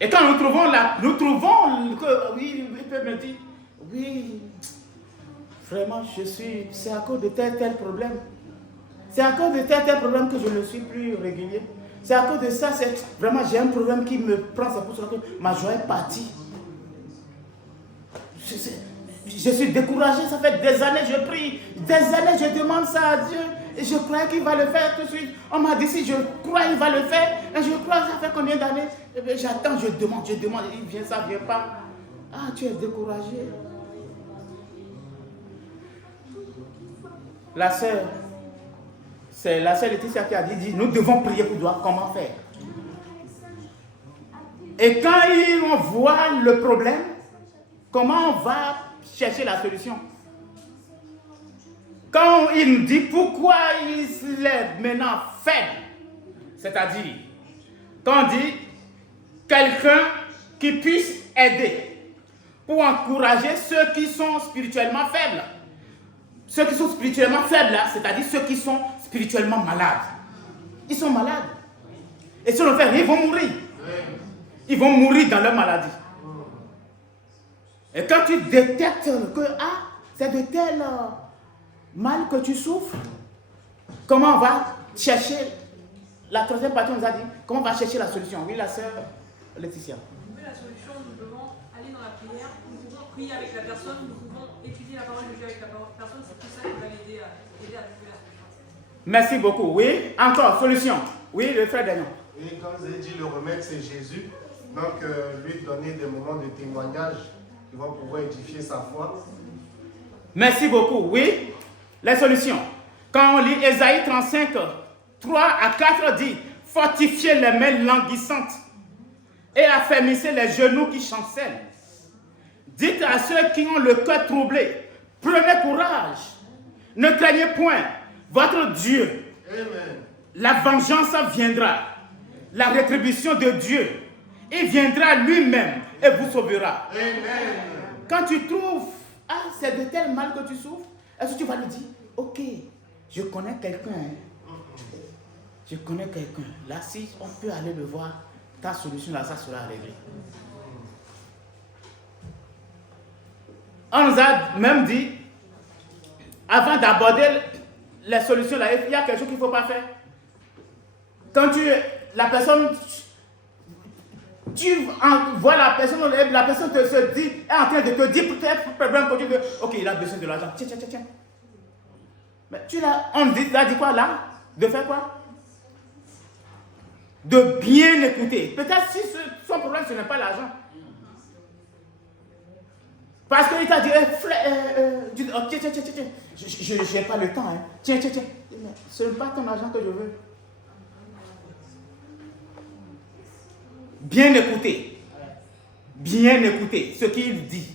Et quand nous trouvons que, oui, il peut me dire, oui, vraiment, c'est à cause de tel problème. C'est à cause de tel problème que je ne suis plus régulier. C'est à cause de ça, vraiment, j'ai un problème qui me prend, c'est pour cela que ma joie est partie. Je suis découragé, ça fait des années je prie, des années je demande ça à Dieu. Et je crois qu'il va le faire tout de suite. On m'a dit si je crois il va le faire. Et je crois, ça fait combien d'années? J'attends, je demande, il vient, ça ne vient pas. Ah, tu es découragé. La sœur, c'est la sœur Laetitia qui a dit, nous devons prier pour toi, comment faire? Et quand on voit le problème, comment on va chercher la solution? Quand il nous dit pourquoi il se lève maintenant faible, c'est-à-dire, quand on dit quelqu'un qui puisse aider pour encourager ceux qui sont spirituellement faibles. Ceux qui sont spirituellement faibles, c'est-à-dire ceux qui sont spirituellement malades. Ils sont malades. Et si on le fait, ils vont mourir. Ils vont mourir dans leur maladie. Et quand tu détectes que c'est de tel mal que tu souffres, comment on va chercher? La troisième partie nous a dit, comment on va chercher la solution? Oui, la sœur Laetitia. La solution, nous devons aller dans la prière, nous pouvons prier avec la personne, nous pouvons étudier la parole de Dieu avec la personne, c'est tout ça qui va l'aider à trouver la solution. Merci beaucoup. Oui, encore, solution. Oui, le frère Daniel. Et comme vous avez dit, le remède c'est Jésus. Donc, lui donner des moments de témoignage qui vont pouvoir édifier sa foi. Merci beaucoup. Oui, les solutions. Quand on lit Ésaïe 35, 3 à 4 dit, fortifiez les mains languissantes et affermissez les genoux qui chancellent. Dites à ceux qui ont le cœur troublé, prenez courage, ne craignez point, votre Dieu. Amen. La vengeance viendra, la rétribution de Dieu, il viendra lui-même et vous sauvera. Amen. Quand tu trouves, c'est de tel mal que tu souffres, est-ce que tu vas lui dire, ok, je connais quelqu'un, je connais quelqu'un, là si on peut aller le voir, ta solution là, ça sera réglé. On nous a même dit, avant d'aborder les solutions là, il y a quelque chose qu'il ne faut pas faire. Quand la personne, tu vois la personne se dit, est en train de te dire peut-être problème que tu veux, ok, il a besoin de l'argent, tiens. Mais on a dit quoi là? De faire quoi? De bien écouter. Peut-être si son problème ce n'est pas l'argent. Parce qu'il t'a dit, tiens, je n'ai pas le temps. Hein. Tiens. Ce n'est pas ton argent que je veux. Bien écouter ce qu'il dit.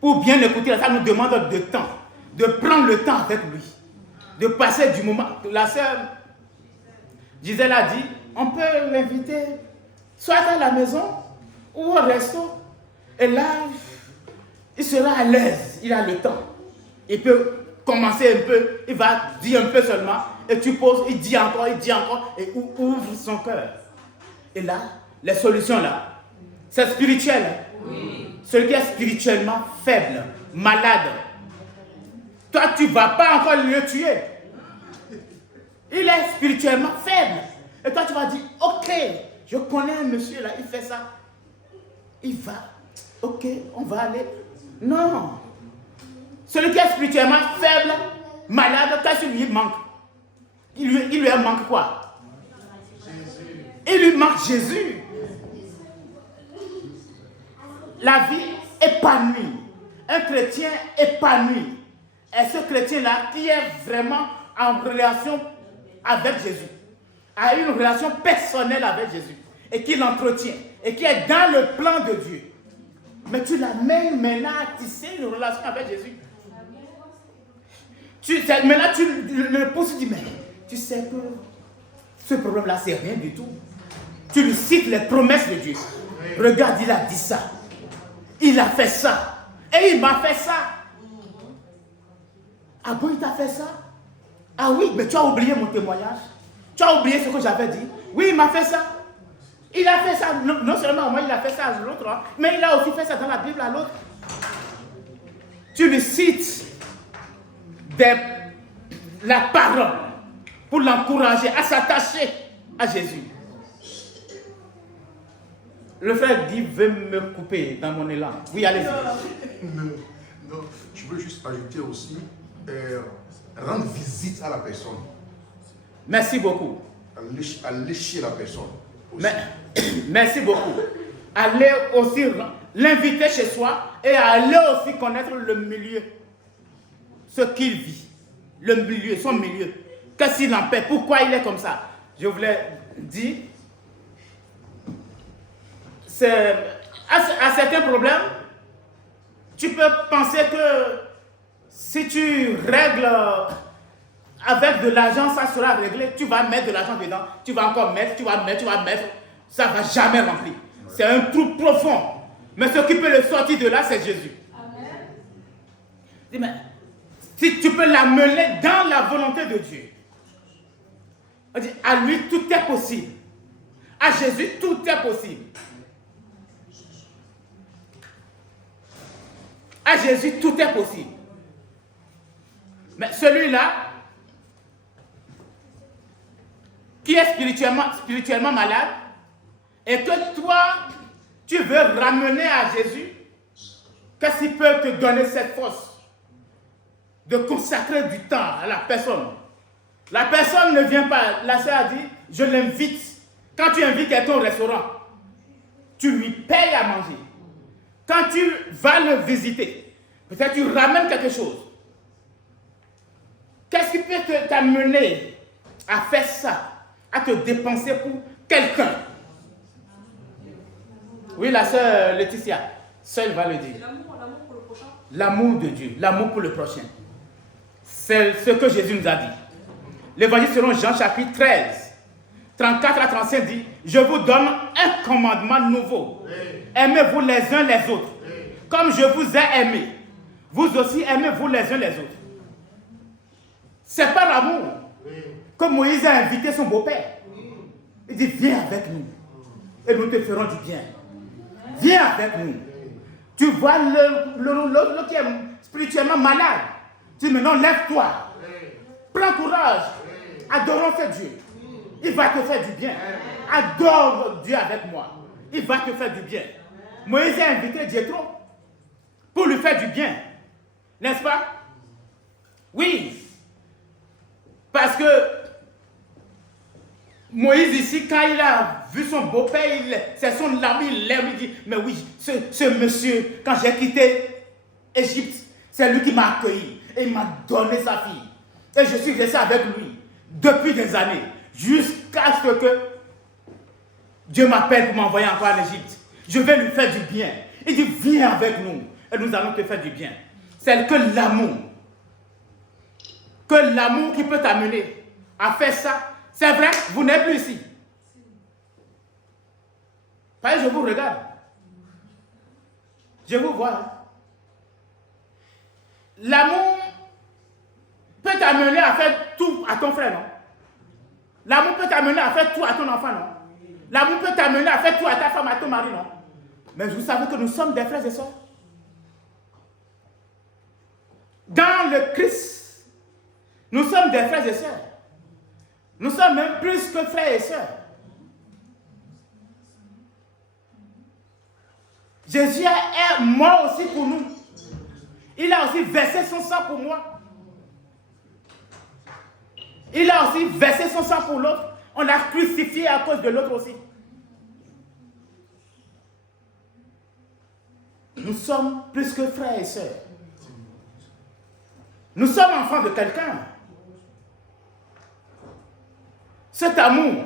Pour bien écouter, ça nous demande de temps, de prendre le temps avec lui, de passer du moment. La sœur Gisèle a dit, on peut l'inviter soit à la maison ou au resto, et là, il sera à l'aise, il a le temps. Il peut commencer un peu, il va dire un peu seulement, et tu poses, il dit encore, et ouvre son cœur. Et là, les solutions là, c'est spirituel. Oui. Celui qui est spirituellement faible, malade, toi tu ne vas pas encore le tuer. Il est spirituellement faible. Et toi, tu vas dire, ok, je connais un monsieur là, il fait ça. Il va, ok, on va aller. Non. Celui qui est spirituellement faible, malade, qu'est-ce qu'il lui manque? Il lui manque quoi? Il lui manque Jésus. La vie épanouie. Un chrétien épanoui est ce chrétien-là qui est vraiment en relation avec Jésus, a une relation personnelle avec Jésus et qui l'entretient et qui est dans le plan de Dieu. Mais tu l'amènes maintenant à tisser une relation avec Jésus. Maintenant, tu le pousses, tu dis, mais tu sais que ce problème-là, c'est rien du tout. Tu lui cites les promesses de Dieu. Regarde, il a dit ça. Il a fait ça. Et il m'a fait ça. Ah bon, il t'a fait ça? Ah oui, mais tu as oublié mon témoignage. Tu as oublié ce que j'avais dit. Oui, il m'a fait ça. Il a fait ça. Non seulement moi, il a fait ça à l'autre, hein, mais il a aussi fait ça dans la Bible à l'autre. Tu lui cites la parole pour l'encourager à s'attacher à Jésus. Le frère dit, veut me couper dans mon élan. Oui, allez-y. Non, je veux juste ajouter aussi, rendre visite à la personne. Merci beaucoup. Aller chez la personne. Merci beaucoup. Aller aussi l'inviter chez soi et aller aussi connaître le milieu. Ce qu'il vit. Le milieu, son milieu. Qu'est-ce qu'il en paie? Pourquoi il est comme ça? Je vous l'ai dit. À certains problèmes, tu peux penser que si tu règles avec de l'argent, ça sera réglé. Tu vas mettre de l'argent dedans, tu vas encore mettre, tu vas mettre, ça ne va jamais remplir. C'est un trou profond. Mais ce qui peut le sortir de là, c'est Jésus. Amen. Dis, mais, si tu peux l'amener dans la volonté de Dieu, à lui, tout est possible. À Jésus, tout est possible. À Jésus, tout est possible. Mais celui-là, qui est spirituellement malade, et que toi, tu veux ramener à Jésus, qu'est-ce qui peut te donner cette force de consacrer du temps à la personne? La personne ne vient pas. La sœur a dit, je l'invite. Quand tu invites quelqu'un au restaurant, tu lui payes à manger. Quand tu vas le visiter, peut-être tu ramènes quelque chose. Qu'est-ce qui peut t'amener à faire ça, à te dépenser pour quelqu'un? Oui, la sœur Laetitia, seule va le dire. L'amour pour le prochain. L'amour de Dieu, l'amour pour le prochain. C'est ce que Jésus nous a dit. L'évangile selon Jean chapitre 13, 34 à 35 dit, je vous donne un commandement nouveau. Aimez-vous les uns les autres. Comme je vous ai aimé, vous aussi aimez-vous les uns les autres. C'est par l'amour que Moïse a invité son beau-père. Il dit, viens avec nous et nous te ferons du bien. Viens avec nous. Tu vois l'autre qui est spirituellement malade. Tu dis, maintenant lève-toi. Prends courage. Adorons ce Dieu. Il va te faire du bien. Adore Dieu avec moi. Il va te faire du bien. Moïse a invité Jéthro pour lui faire du bien. N'est-ce pas? Oui. Parce que Moïse ici, quand il a vu son beau-père, c'est son ami, il l'aime, il dit, mais oui, ce monsieur, quand j'ai quitté Égypte, c'est lui qui m'a accueilli et il m'a donné sa fille. Et je suis resté avec lui depuis des années, jusqu'à ce que Dieu m'appelle pour m'envoyer encore en Égypte. Je vais lui faire du bien. Il dit, viens avec nous et nous allons te faire du bien. C'est que l'amour qui peut t'amener à faire ça. C'est vrai, vous n'êtes plus ici. Parce que je vous regarde. Je vous vois. L'amour peut t'amener à faire tout à ton frère, non? L'amour peut t'amener à faire tout à ton enfant, non? L'amour peut t'amener à faire tout à ta femme, à ton mari, non? Mais vous savez que nous sommes des frères et sœurs. Dans le Christ, nous sommes des frères et sœurs. Nous sommes même plus que frères et sœurs. Jésus est mort aussi pour nous. Il a aussi versé son sang pour moi. Il a aussi versé son sang pour l'autre. On l'a crucifié à cause de l'autre aussi. Nous sommes plus que frères et sœurs. Nous sommes enfants de quelqu'un. Cet amour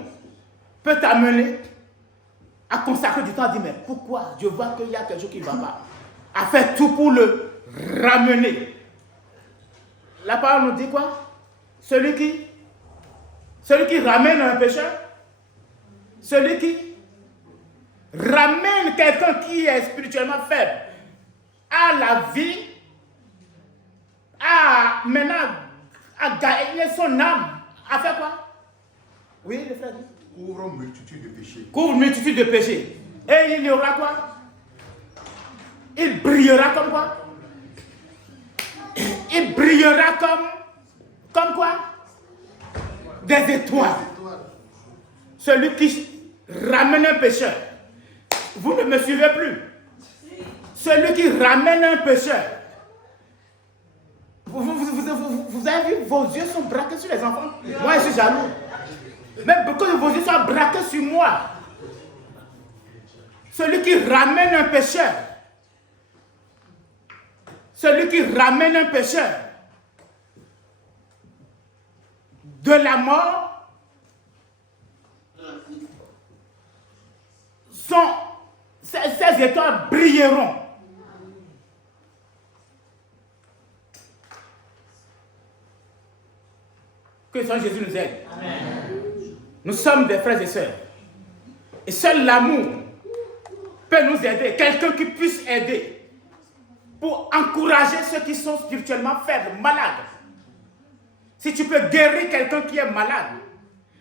peut t'amener à consacrer du temps à dire, mais pourquoi je vois qu'il y a quelque chose qui ne va pas, à faire tout pour le ramener. La parole nous dit quoi? Celui qui ramène un pécheur, celui qui ramène quelqu'un qui est spirituellement faible à la vie, maintenant à gagner son âme, à faire quoi? Oui, le frère dit. Couvre multitude de péchés. Couvre multitude de péchés. Et il y aura quoi? Il brillera comme quoi? Il brillera comme quoi? Des étoiles. Celui qui ramène un pécheur. Vous ne me suivez plus. Celui qui ramène un pécheur. Vous avez vu, vos yeux sont braqués sur les enfants. Moi, je suis jaloux. Mais beaucoup de vos yeux sont braqués sur moi. Celui qui ramène un pécheur. Celui qui ramène un pécheur de la mort, ces étoiles brilleront. Que son Jésus nous aide. Amen. Nous sommes des frères et sœurs. Et seul l'amour peut nous aider. Quelqu'un qui puisse aider pour encourager ceux qui sont spirituellement faibles, malades. Si tu peux guérir quelqu'un qui est malade,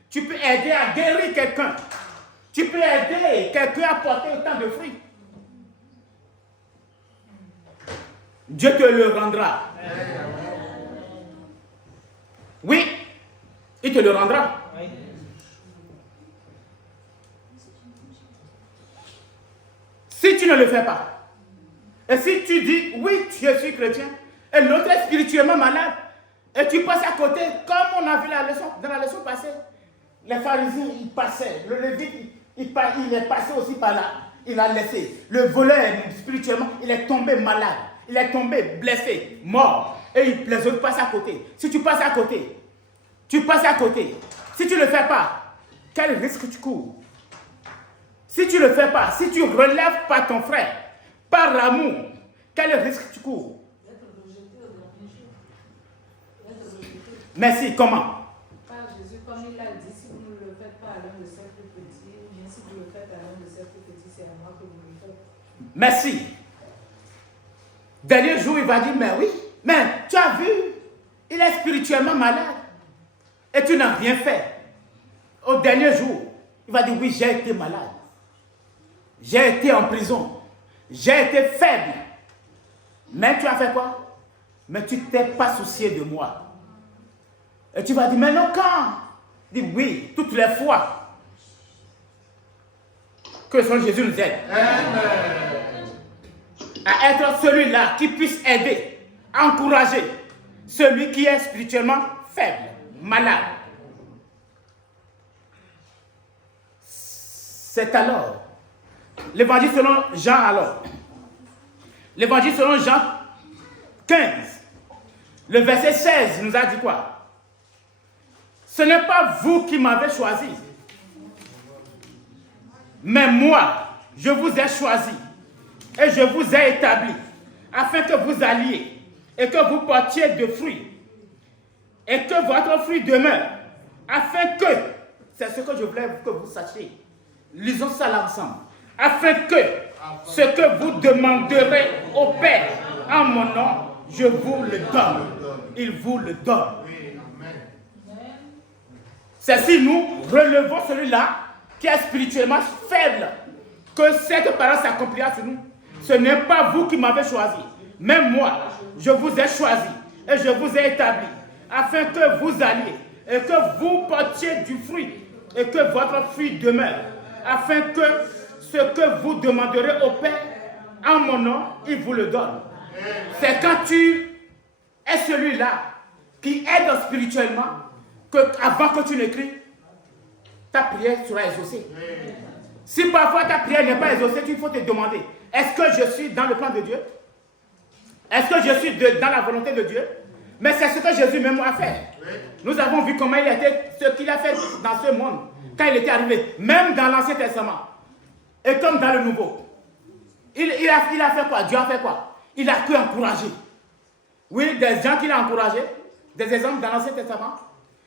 tu peux aider à guérir quelqu'un. Tu peux aider quelqu'un à porter autant de fruits. Dieu te le rendra. Oui, il te le rendra. Si tu ne le fais pas, et si tu dis, oui, je suis chrétien, et l'autre est spirituellement malade, et tu passes à côté, comme on a vu dans la leçon passée, les pharisiens, ils passaient, le lévite, il est passé aussi par là, il a laissé. Le voleur, spirituellement, il est tombé malade, il est tombé blessé, mort, et les autres passent à côté. Si tu passes à côté, tu passes à côté. Si tu ne le fais pas, quel risque tu cours? Si tu ne le fais pas, si tu ne relèves pas ton frère par l'amour, quel risque tu cours? Merci, comment? Par Jésus, comme il l'a dit, si vous ne le faites pas à l'un de ces plus petits, ou bien si vous le faites à l'un de ces plus petits, c'est à moi que vous le faites. Merci. Dernier jour, il va dire, mais oui, mais tu as vu, il est spirituellement malade et tu n'as rien fait. Au dernier jour, il va dire, oui, j'ai été malade. J'ai été en prison. J'ai été faible. Mais tu as fait quoi? Mais tu ne t'es pas soucié de moi. Et tu vas dire, mais non, quand? Dis oui, toutes les fois. Que son Jésus nous aide. À être celui-là qui puisse aider, encourager celui qui est spirituellement faible, malade. C'est alors l'évangile selon Jean alors. L'évangile selon Jean 15. Le verset 16 nous a dit quoi? Ce n'est pas vous qui m'avez choisi. Mais moi, je vous ai choisi. Et je vous ai établi. Afin que vous alliez. Et que vous portiez de fruits. Et que votre fruit demeure. Afin que, c'est ce que je voulais que vous sachiez. Lisons ça là ensemble. Afin que ce que vous demanderez au Père en mon nom, je vous le donne. Il vous le donne. C'est si nous relevons celui-là qui est spirituellement faible que cette parole s'accomplira sur nous. Ce n'est pas vous qui m'avez choisi. Même moi, je vous ai choisi et je vous ai établi afin que vous alliez et que vous portiez du fruit et que votre fruit demeure, afin que ce que vous demanderez au Père en mon nom, il vous le donne. C'est quand tu es celui-là qui aide spirituellement que avant que tu n'écris, ta prière sera exaucée. Si parfois ta prière n'est pas exaucée, il faut te demander, est-ce que je suis dans le plan de Dieu? Est-ce que je suis dans la volonté de Dieu? Mais c'est ce que Jésus même a fait. Nous avons vu comment il était, ce qu'il a fait dans ce monde, quand il était arrivé, même dans l'Ancien Testament, et comme dans le Nouveau. Il a fait quoi? Dieu a fait quoi? Il a pu encourager. Oui, des gens qu'il a encouragés, des exemples dans l'Ancien Testament,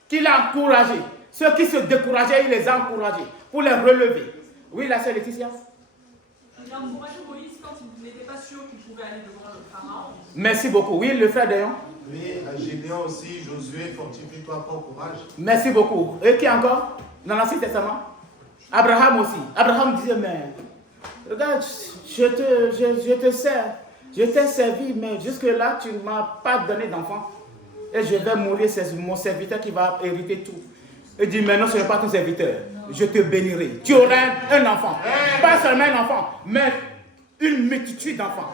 qu'il a encouragés. Ceux qui se décourageaient, il les a encouragés pour les relever. Oui, la sœur Laetitia. Il a encouragé Moïse quand il n'était pas sûr qu'il pouvait aller devant le Pharaon. Merci beaucoup. Oui, le frère Dayon. Oui, à Gédéon aussi, Josué, fortifie-toi, prends courage. Merci beaucoup. Et qui encore? Dans l'Ancien Testament? Abraham aussi. Abraham disait, mais regarde, je te sers. Je t'ai servi, mais jusque-là, tu ne m'as pas donné d'enfant. Et je vais mourir, c'est mon serviteur qui va hériter tout. Il dit, mais non, ce n'est pas ton serviteur. Je te bénirai. Tu auras un enfant. Pas seulement un enfant, mais une multitude d'enfants.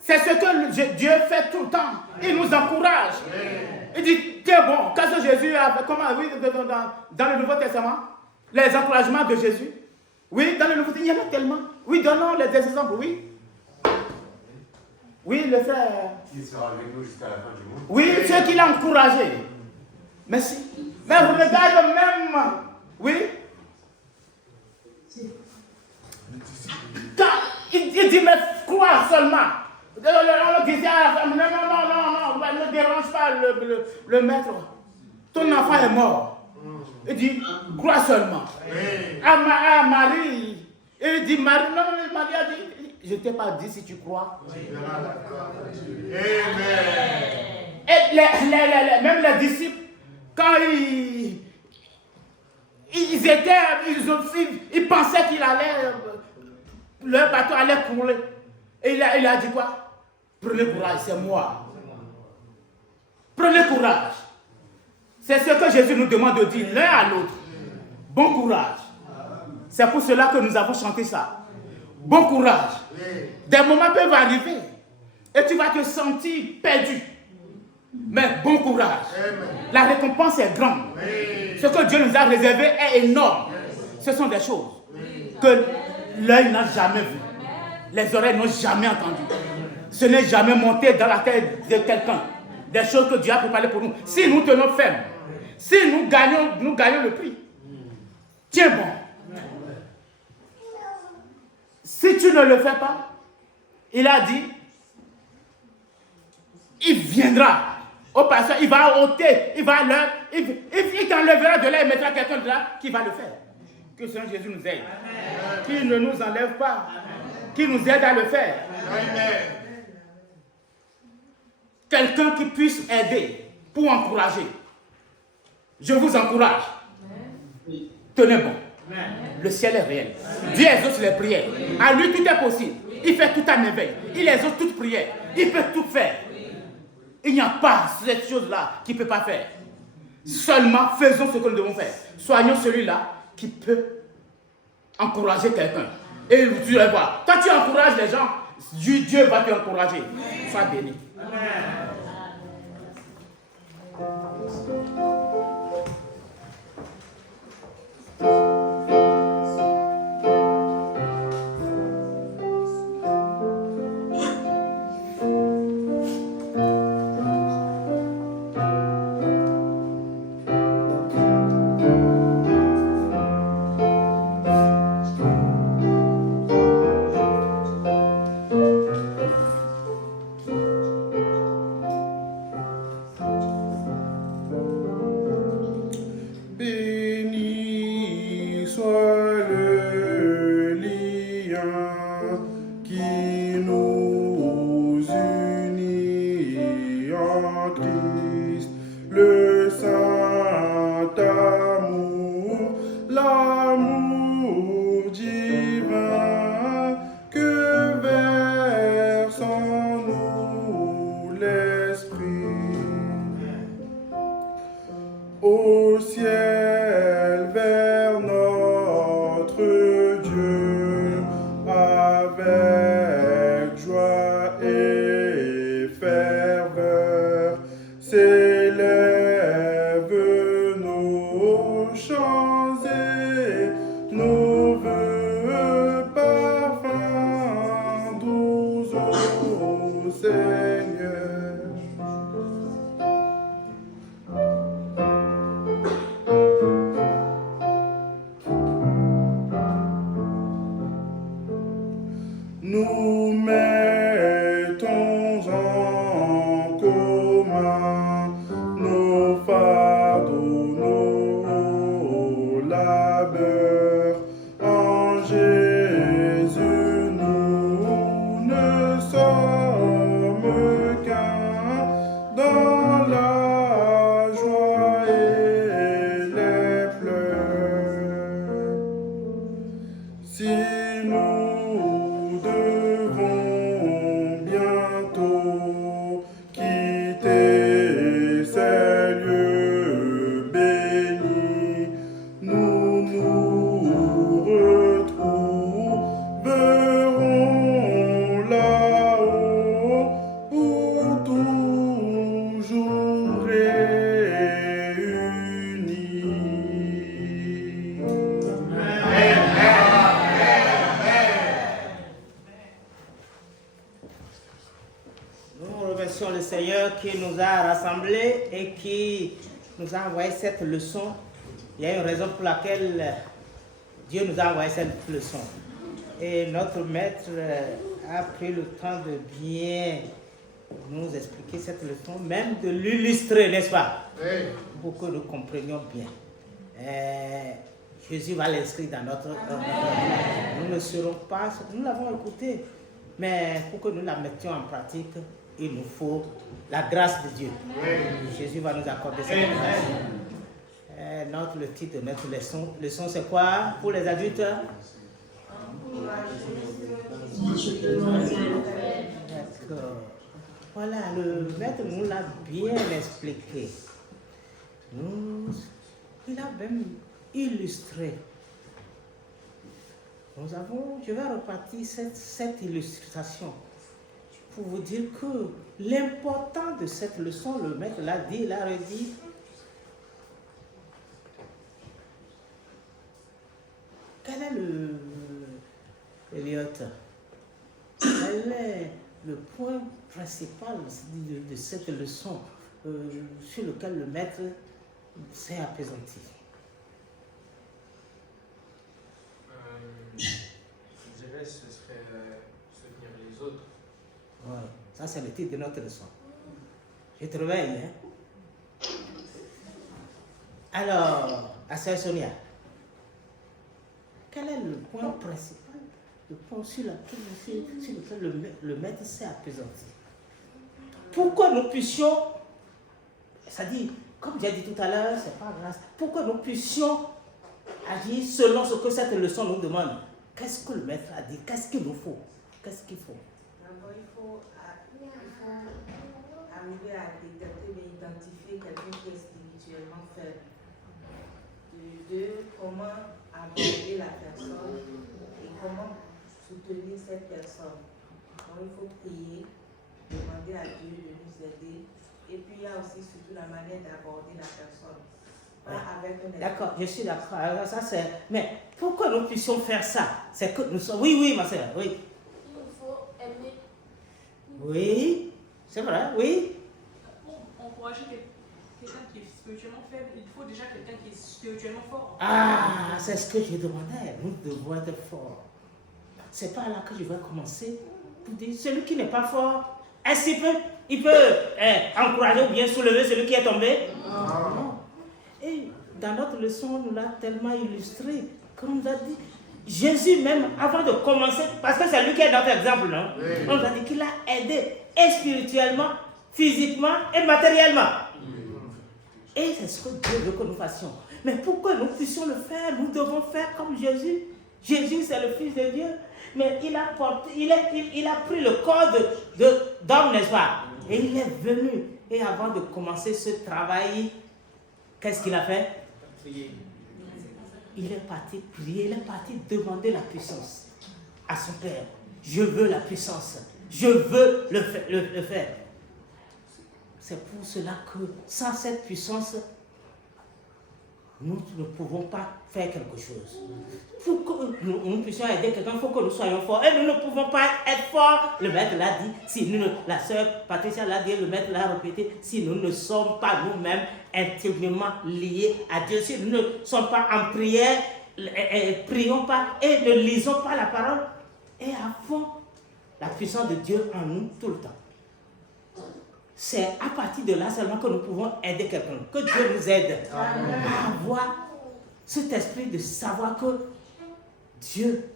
C'est ce que Dieu fait tout le temps. Il nous encourage. Il dit, tiens bon, quand Jésus a fait, comment, oui, dans le Nouveau Testament, les encouragements de Jésus. Oui, dans le Nouveau Testament, il y en a tellement. Oui, donnons les exemples, oui. Oui, le frère. Qui sera avec nous jusqu'à la fin du monde. Oui, ceux qui l'ont encouragé. Merci. Mais regarde même. Oui. Quand il dit, mais crois seulement. On disait à la femme, non, ne dérange pas le maître. Ton enfant est mort. Il dit, crois seulement. À Marie, il dit, Marie a dit, je ne t'ai pas dit si tu crois. Amen. Et même les disciples, quand ils pensaient qu'il allait, leur bateau allait couler. Et il a dit quoi? Prenez courage, c'est moi. Prenez courage. C'est ce que Jésus nous demande de dire l'un à l'autre. Bon courage. C'est pour cela que nous avons chanté ça. Bon courage. Des moments peuvent arriver et tu vas te sentir perdu. Mais bon courage. La récompense est grande. Ce que Dieu nous a réservé est énorme. Ce sont des choses que l'œil n'a jamais vues. Les oreilles n'ont jamais entendu. Ce n'est jamais monté dans la tête de quelqu'un. Des choses que Dieu a préparées pour nous. Si nous tenons ferme, si nous gagnons le prix. Tiens bon. Si tu ne le fais pas, il a dit, il viendra au pasteur, il va ôter, il t'enlèvera de là et mettra quelqu'un de là qui va le faire. Que le Seigneur Jésus nous aide. Qu'il ne nous enlève pas. Qu'il nous aide à le faire. Quelqu'un qui puisse aider pour encourager. Je vous encourage. Tenez bon. Le ciel est réel. Dieu exauce les prières. À lui, tout est possible. Il fait tout à merveille. Il exauce toute prière. Il peut tout faire. Il n'y a pas cette chose-là qu'il ne peut pas faire. Seulement, faisons ce que nous devons faire. Soignons celui-là qui peut encourager quelqu'un. Et tu vas voir. Quand tu encourages les gens, Dieu va t'encourager. Sois béni. Béni soit le lien qui nous unit en Christ, le saint amour, l'amour divin que verse en nous l'Esprit. nous mettons en commun nos fardeaux, nos labeurs. En Jésus, nous ne sommes qu'un dans la joie et les pleurs. Si nous devons bientôt quitter ces lieux bénis, nous nous retrouverons là-haut pour toujours réunis. Nous remercions le Seigneur qui nous a rassemblés et qui nous a envoyé cette leçon. Il y a une raison pour laquelle Dieu nous a envoyé cette leçon. Et notre maître a pris le temps de bien nous expliquer cette leçon, même de l'illustrer, n'est-ce pas? Pour que nous comprenions bien. Jésus va l'inscrire dans notre cœur. Nous ne serons pas, nous l'avons écouté, mais pour que nous la mettions en pratique, il nous faut la grâce de Dieu. Jésus va nous accorder cette grâce. Le titre de notre leçon c'est quoi pour les adultes? D'accord. Voilà, le maître nous l'a bien expliqué. Il a même illustré. Je vais repartir cette illustration pour vous dire que l'important de cette leçon, le maître l'a dit, il a redit. Quel est Elliot, quel est le point principal de cette leçon sur lequel le maître s'est apaisanti? Je dirais que ce serait soutenir les autres. Ouais, ça c'est le titre de notre leçon. Je te réveille, hein? Alors, à Sœur Sonia, quel est le point principal, le point sur lequel le maître s'est apaisanti? Pour que nous puissions, c'est-à-dire, comme j'ai dit tout à l'heure, c'est pas grâce, pour que nous puissions agir selon ce que cette leçon nous demande. Qu'est-ce que le maître a dit? Qu'est-ce qu'il nous faut? Qu'est-ce qu'il faut? D'abord, il faut arriver à détecter et identifier quelqu'un qui est spirituellement faible. De deux, comment aborder la personne et comment soutenir cette personne. Donc, il faut prier, demander à Dieu de nous aider. Et puis, il y a aussi surtout la manière d'aborder la personne. D'accord, je suis d'accord. Alors, ça, mais pour que nous puissions faire ça, c'est que nous sommes... Oui, ma soeur, oui. Il nous faut aimer. Oui, c'est vrai, oui. Pour encourager quelqu'un qui est spirituellement faible, il faut déjà quelqu'un qui est spirituellement fort. Ah, c'est ce que je demandais. Nous devons être forts. C'est pas là que je vais commencer pour dire celui qui n'est pas fort, est-ce qu'il peut encourager ou bien soulever celui qui est tombé? Non. Et dans notre leçon, on nous l'a tellement illustré, comme on nous a dit, Jésus même, avant de commencer, parce que c'est lui qui est notre exemple, non? Oui. On nous a dit qu'il a aidé et spirituellement, physiquement et matériellement. Et c'est ce que Dieu veut que nous fassions. Mais pour que nous puissions le faire, nous devons faire comme Jésus. Jésus, c'est le Fils de Dieu, mais il a pris le corps d'homme, n'est-ce pas? Et il est venu. Et avant de commencer ce travail, qu'est-ce qu'il a fait? Il est parti prier, il est parti demander la puissance à son Père. Je veux la puissance, je veux le faire. C'est pour cela que sans cette puissance, nous ne pouvons pas faire quelque chose. Pour que nous puissions aider quelqu'un, il faut que nous soyons forts. Et nous ne pouvons pas être forts. Le maître l'a dit, la sœur Patricia l'a dit, le maître l'a répété, si nous ne sommes pas nous-mêmes intimement liés à Dieu, si nous ne sommes pas en prière, prions pas et ne lisons pas la parole. Et avant puissance de Dieu en nous tout le temps. C'est à partir de là seulement que nous pouvons aider quelqu'un. Que Dieu nous aide à avoir cet esprit de savoir que Dieu,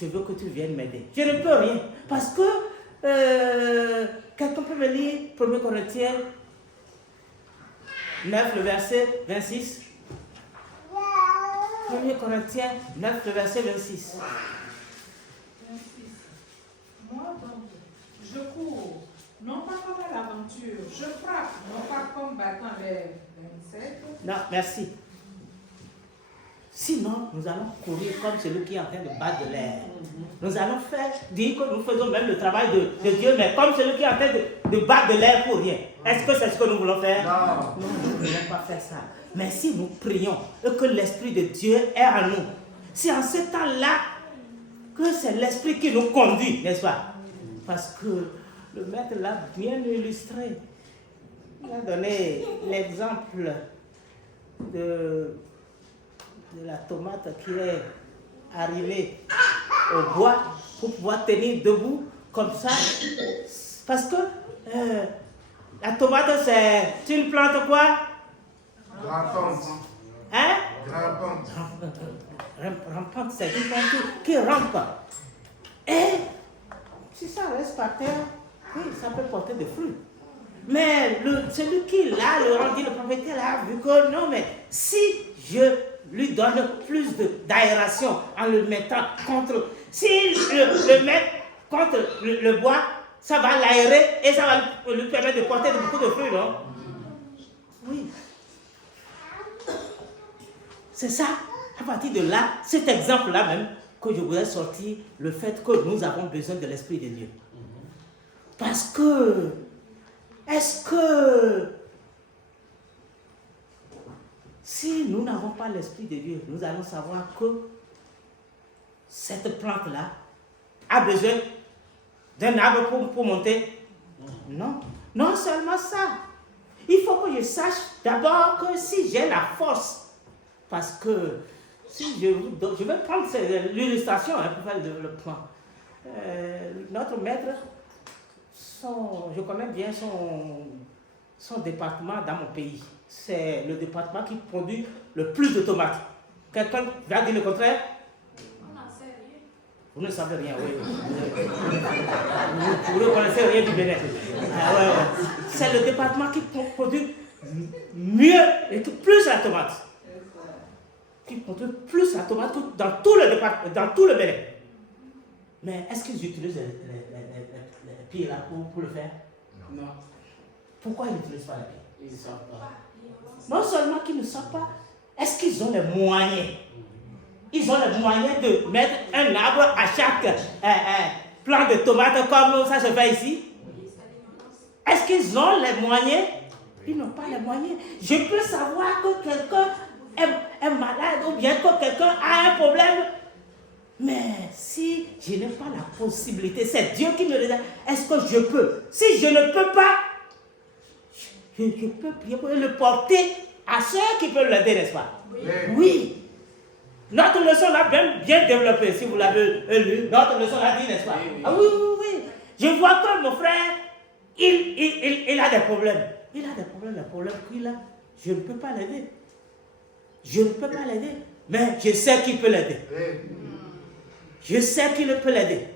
je veux que tu viennes m'aider. Je ne peux rien. Parce que quelqu'un peut me lire 1 Corinthiens 9, le verset 26. 1 Corinthiens 9, le verset 26. 26. Moi donc, je cours, non pas comme à l'aventure, je frappe, non pas comme battant les insectes. Non, merci. Sinon, nous allons courir comme celui qui est en train de battre de l'air. Nous allons dire que nous faisons même le travail de Dieu, mais comme celui qui est en train de battre de l'air pour rien. Est-ce que c'est ce que nous voulons faire? Non. Non, nous ne voulons pas faire ça. Mais si nous prions et que l'Esprit de Dieu est en nous, c'est en ce temps-là que c'est l'Esprit qui nous conduit, n'est-ce pas? Parce que le maître l'a bien illustré. Il a donné l'exemple de la tomate qui est arrivée au bois pour pouvoir tenir debout comme ça. Parce que la tomate, c'est une plante quoi? Rampante. Hein? Rampante. Rampante, c'est une plante qui rampe. Et si ça reste par terre, oui, ça peut porter des fruits. Mais celui qui l'a, le propriétaire a vu que non, mais si je lui donne plus d'aération en le mettant contre... Si le met contre le bois, ça va l'aérer et ça va lui permettre de porter beaucoup de fruits, non? Oui. C'est ça, à partir de là, cet exemple-là même, que je voudrais sortir le fait que nous avons besoin de l'Esprit de Dieu. Parce que, est-ce que si nous n'avons pas l'Esprit de Dieu, nous allons savoir que cette plante-là a besoin d'un arbre pour monter? Non. Non seulement ça. Il faut que je sache d'abord que si j'ai la force, parce que si je vais prendre l'illustration pour faire le point. Notre maître, je connais bien son département dans mon pays. C'est le département qui produit le plus de tomates. Quelqu'un va dire le contraire? On n'en sait rien. Vous ne savez rien, oui. Vous ne connaissez rien du Bénin. Ouais. C'est le département qui produit mieux et plus la tomate. Qui produit plus la tomate que dans tout le département, dans tout le Bénin. Mais est-ce qu'ils utilisent les pieds là pour le faire? Non. Pourquoi ils n'utilisent pas les pieds? Ils ne savent pas. Non seulement qu'ils ne savent pas, est-ce qu'ils ont les moyens? Ils ont les moyens de mettre un arbre à chaque plant de tomates comme ça se fait ici? Est-ce qu'ils ont les moyens? Ils n'ont pas les moyens. Je peux savoir que quelqu'un est malade ou bien que quelqu'un a un problème. Mais si je n'ai pas la possibilité, c'est Dieu qui me le dit. Est-ce que je peux? Si je ne peux pas, je peux prier pour le porter à ceux qui peuvent l'aider, n'est-ce pas? Oui. Notre leçon l'a bien développée, si vous l'avez lu. Notre leçon l'a dit, n'est-ce pas? Ah oui. Je vois que mon frère, il a des problèmes. Il a des problèmes, les problèmes qu'il a. Je ne peux pas l'aider. Je ne peux pas l'aider. Mais je sais qu'il peut l'aider. Je sais qu'il peut l'aider.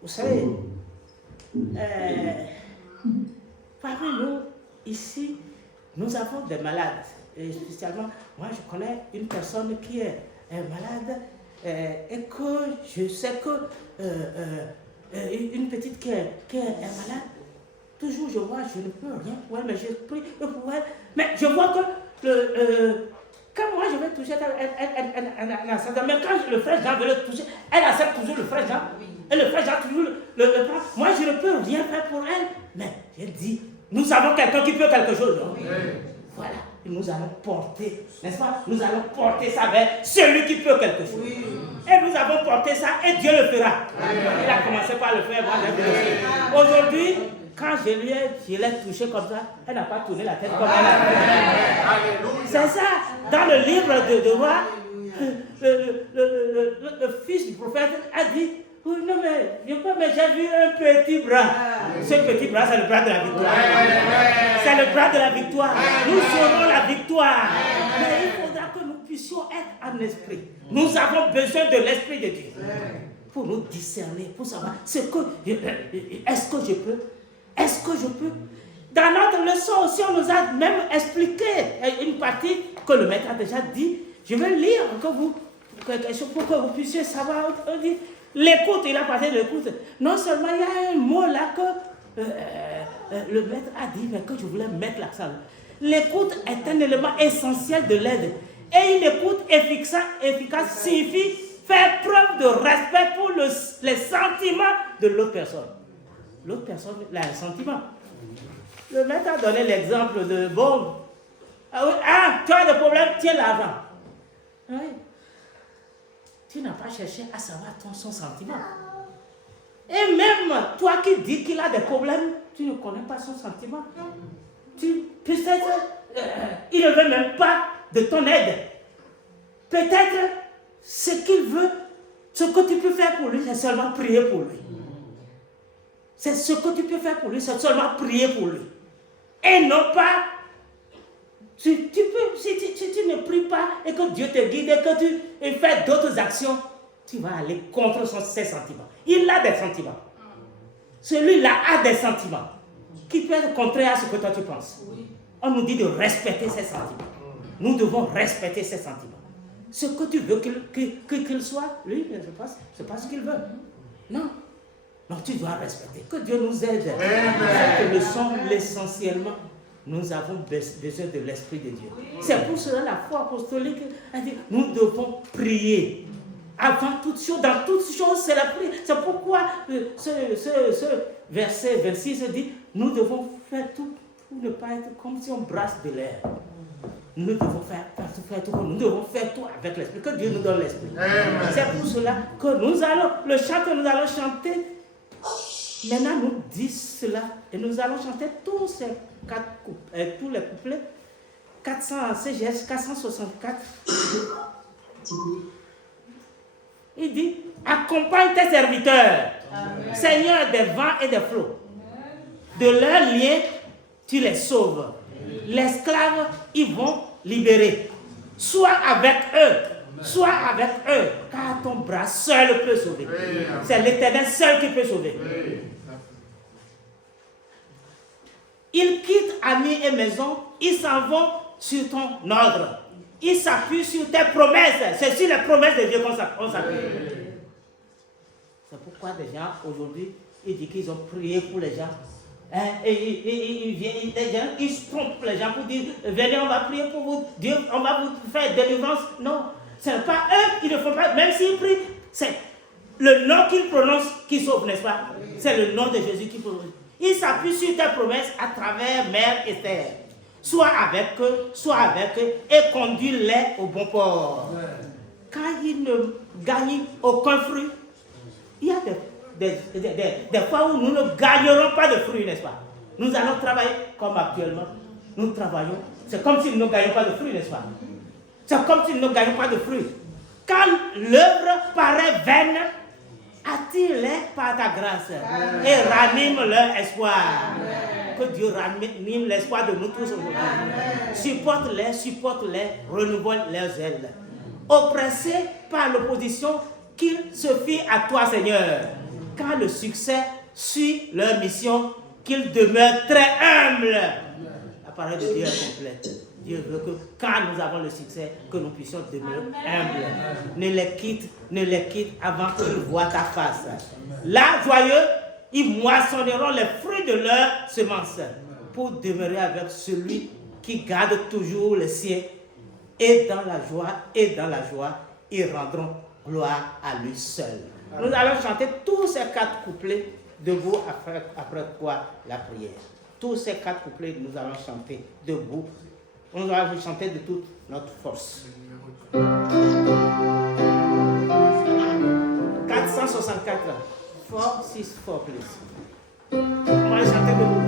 Vous savez, parmi nous, ici, nous avons des malades. Et spécialement, moi, je connais une personne qui est malade et que je sais que une petite qui est malade, toujours je vois, je ne peux rien pour elle, mais je prie pour elle. Mais je vois que quand moi je vais toucher un ascendant, mais quand le frère Jean veut le toucher, elle accepte toujours le frère Jean. Et le frère Jean toujours le prend. Moi je ne peux rien faire pour elle. Mais j'ai dit, nous avons quelqu'un qui peut quelque chose, non? Oui. Voilà. Et nous allons porter, n'est-ce pas? Nous allons porter ça vers celui qui peut quelque chose. Oui. Et nous avons porté ça et Dieu le fera. Oui. Il a commencé par le faire. Aujourd'hui, quand je l'ai touché comme ça, elle n'a pas tourné la tête comme elle a fait. C'est ça. Dans le livre de Roi, le fils du prophète a dit, Oui, non, mais j'ai vu un petit bras. Ce petit bras, c'est le bras de la victoire. C'est le bras de la victoire. Nous serons la victoire. Mais il faudra que nous puissions être en esprit. Nous avons besoin de l'esprit de Dieu pour nous discerner, pour savoir est-ce que je peux. Dans notre leçon aussi, on nous a même expliqué une partie que le maître a déjà dit. Je vais lire pour que vous puissiez savoir. On dit l'écoute, il a parlé de l'écoute. Non seulement il y a un mot là que le maître a dit, mais que je voulais mettre l'accent. L'écoute est un élément essentiel de l'aide. Et une écoute efficace signifie faire preuve de respect pour les sentiments de l'autre personne. L'autre personne a un sentiment. Le maître a donné l'exemple de bon. Tu as des problèmes, tiens l'argent. Oui. Tu n'as pas cherché à savoir son sentiment. Et même toi qui dis qu'il a des problèmes, tu ne connais pas son sentiment. Peut-être il ne veut même pas de ton aide. Peut-être ce qu'il veut, ce que tu peux faire pour lui, c'est seulement prier pour lui. C'est ce que tu peux faire pour lui, c'est seulement prier pour lui. Et non pas, si tu ne pries pas et que Dieu te guide et que tu fais d'autres actions, tu vas aller contre ses sentiments. Il a des sentiments. Celui-là a des sentiments qui peuvent être contraires à ce que toi tu penses. On nous dit de respecter ses sentiments. Nous devons respecter ses sentiments. Ce que tu veux qu'il soit, lui, c'est pas ce qu'il veut. Non. Non, tu dois respecter. Que Dieu nous aide. Cette leçon, essentiellement, nous avons besoin de l'Esprit de Dieu. C'est pour cela la foi apostolique a dit, nous devons prier. Avant toute chose, dans toute chose, c'est la prière. C'est pourquoi ce verset 26 dit, nous devons faire tout pour ne pas être comme si on brasse de l'air. Nous devons faire tout, nous devons faire tout avec l'Esprit. Que Dieu nous donne l'Esprit. C'est pour cela que le chant que nous allons chanter, maintenant nous dit cela. Et nous allons chanter tous les couplets. 400 CGS 464. Il dit, accompagne tes serviteurs, Seigneur des vents et des flots. De leurs liens, tu les sauves. L'esclave, ils vont libérer. Sois avec eux, car ton bras seul peut sauver. C'est l'Éternel seul qui peut sauver. Ils quittent amis et maison, ils s'en vont sur ton ordre. Ils s'appuient sur tes promesses. C'est sur les promesses de Dieu qu'on s'appuie. C'est pourquoi des gens aujourd'hui, ils disent qu'ils ont prié pour les gens. Ils trompent les gens pour dire, venez, on va prier pour vous, Dieu, on va vous faire délivrance. Non, ce n'est pas eux, ils ne font pas, même s'ils prient, c'est le nom qu'ils prononcent qui sauve, n'est-ce pas? C'est le nom de Jésus qui prononce. Ils s'appuient sur tes promesses à travers Mère Esther. Sois avec eux et conduis-les au bon port. Quand ils ne gagnent aucun fruit, il y a des fois où nous ne gagnerons pas de fruits, n'est-ce pas? Nous allons travailler comme actuellement. Nous travaillons. C'est comme si nous ne gagnions pas de fruits, n'est-ce pas? C'est comme si nous ne gagnions pas de fruits. Quand l'œuvre paraît vaine, attire-les par ta grâce et ranime leur espoir. Que Dieu ranime l'espoir de nous tous aujourd'hui. Supporte-les, renouvelle leurs ailes. Oppressés par l'opposition, qu'ils se fient à toi, Seigneur. Quand le succès suit leur mission, qu'ils demeurent très humbles. La parole de Dieu est complète. Dieu veut que quand nous avons le succès, que nous puissions demeurer humbles. Ne les quitte avant qu'ils voient ta face. Là, joyeux, ils moissonneront les fruits de leur semence pour demeurer avec celui qui garde toujours les siens. Et dans la joie, ils rendront gloire à lui seul. Nous allons chanter tous ces 4 couplets debout après quoi la prière. Tous ces 4 couplets, nous allons chanter debout. Nous allons chanter de toute notre force. 464. 4, 6, 4, please. On va chanter debout.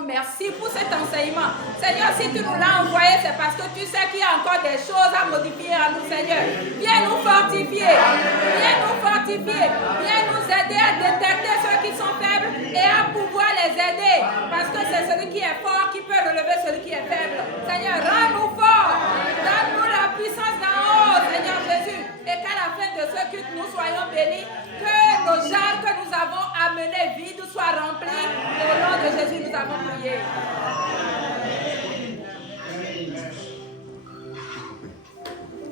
disons merci pour cet enseignement. Seigneur, si tu nous l'as envoyé, c'est parce que tu sais qu'il y a encore des choses à modifier en nous, Seigneur. Viens nous fortifier. Viens nous fortifier. Viens nous aider à détecter ceux qui sont faibles et à pouvoir les aider. Parce que c'est celui qui est fort qui peut relever celui qui est faible. Seigneur, rends-nous forts. Donne-nous la puissance d'en haut, Seigneur Jésus. Et qu'à la fin de ce culte, nous soyons bénis. Que nos jarres que nous avons amenées vides soient remplies. Au nom de Jésus, nous avons prié.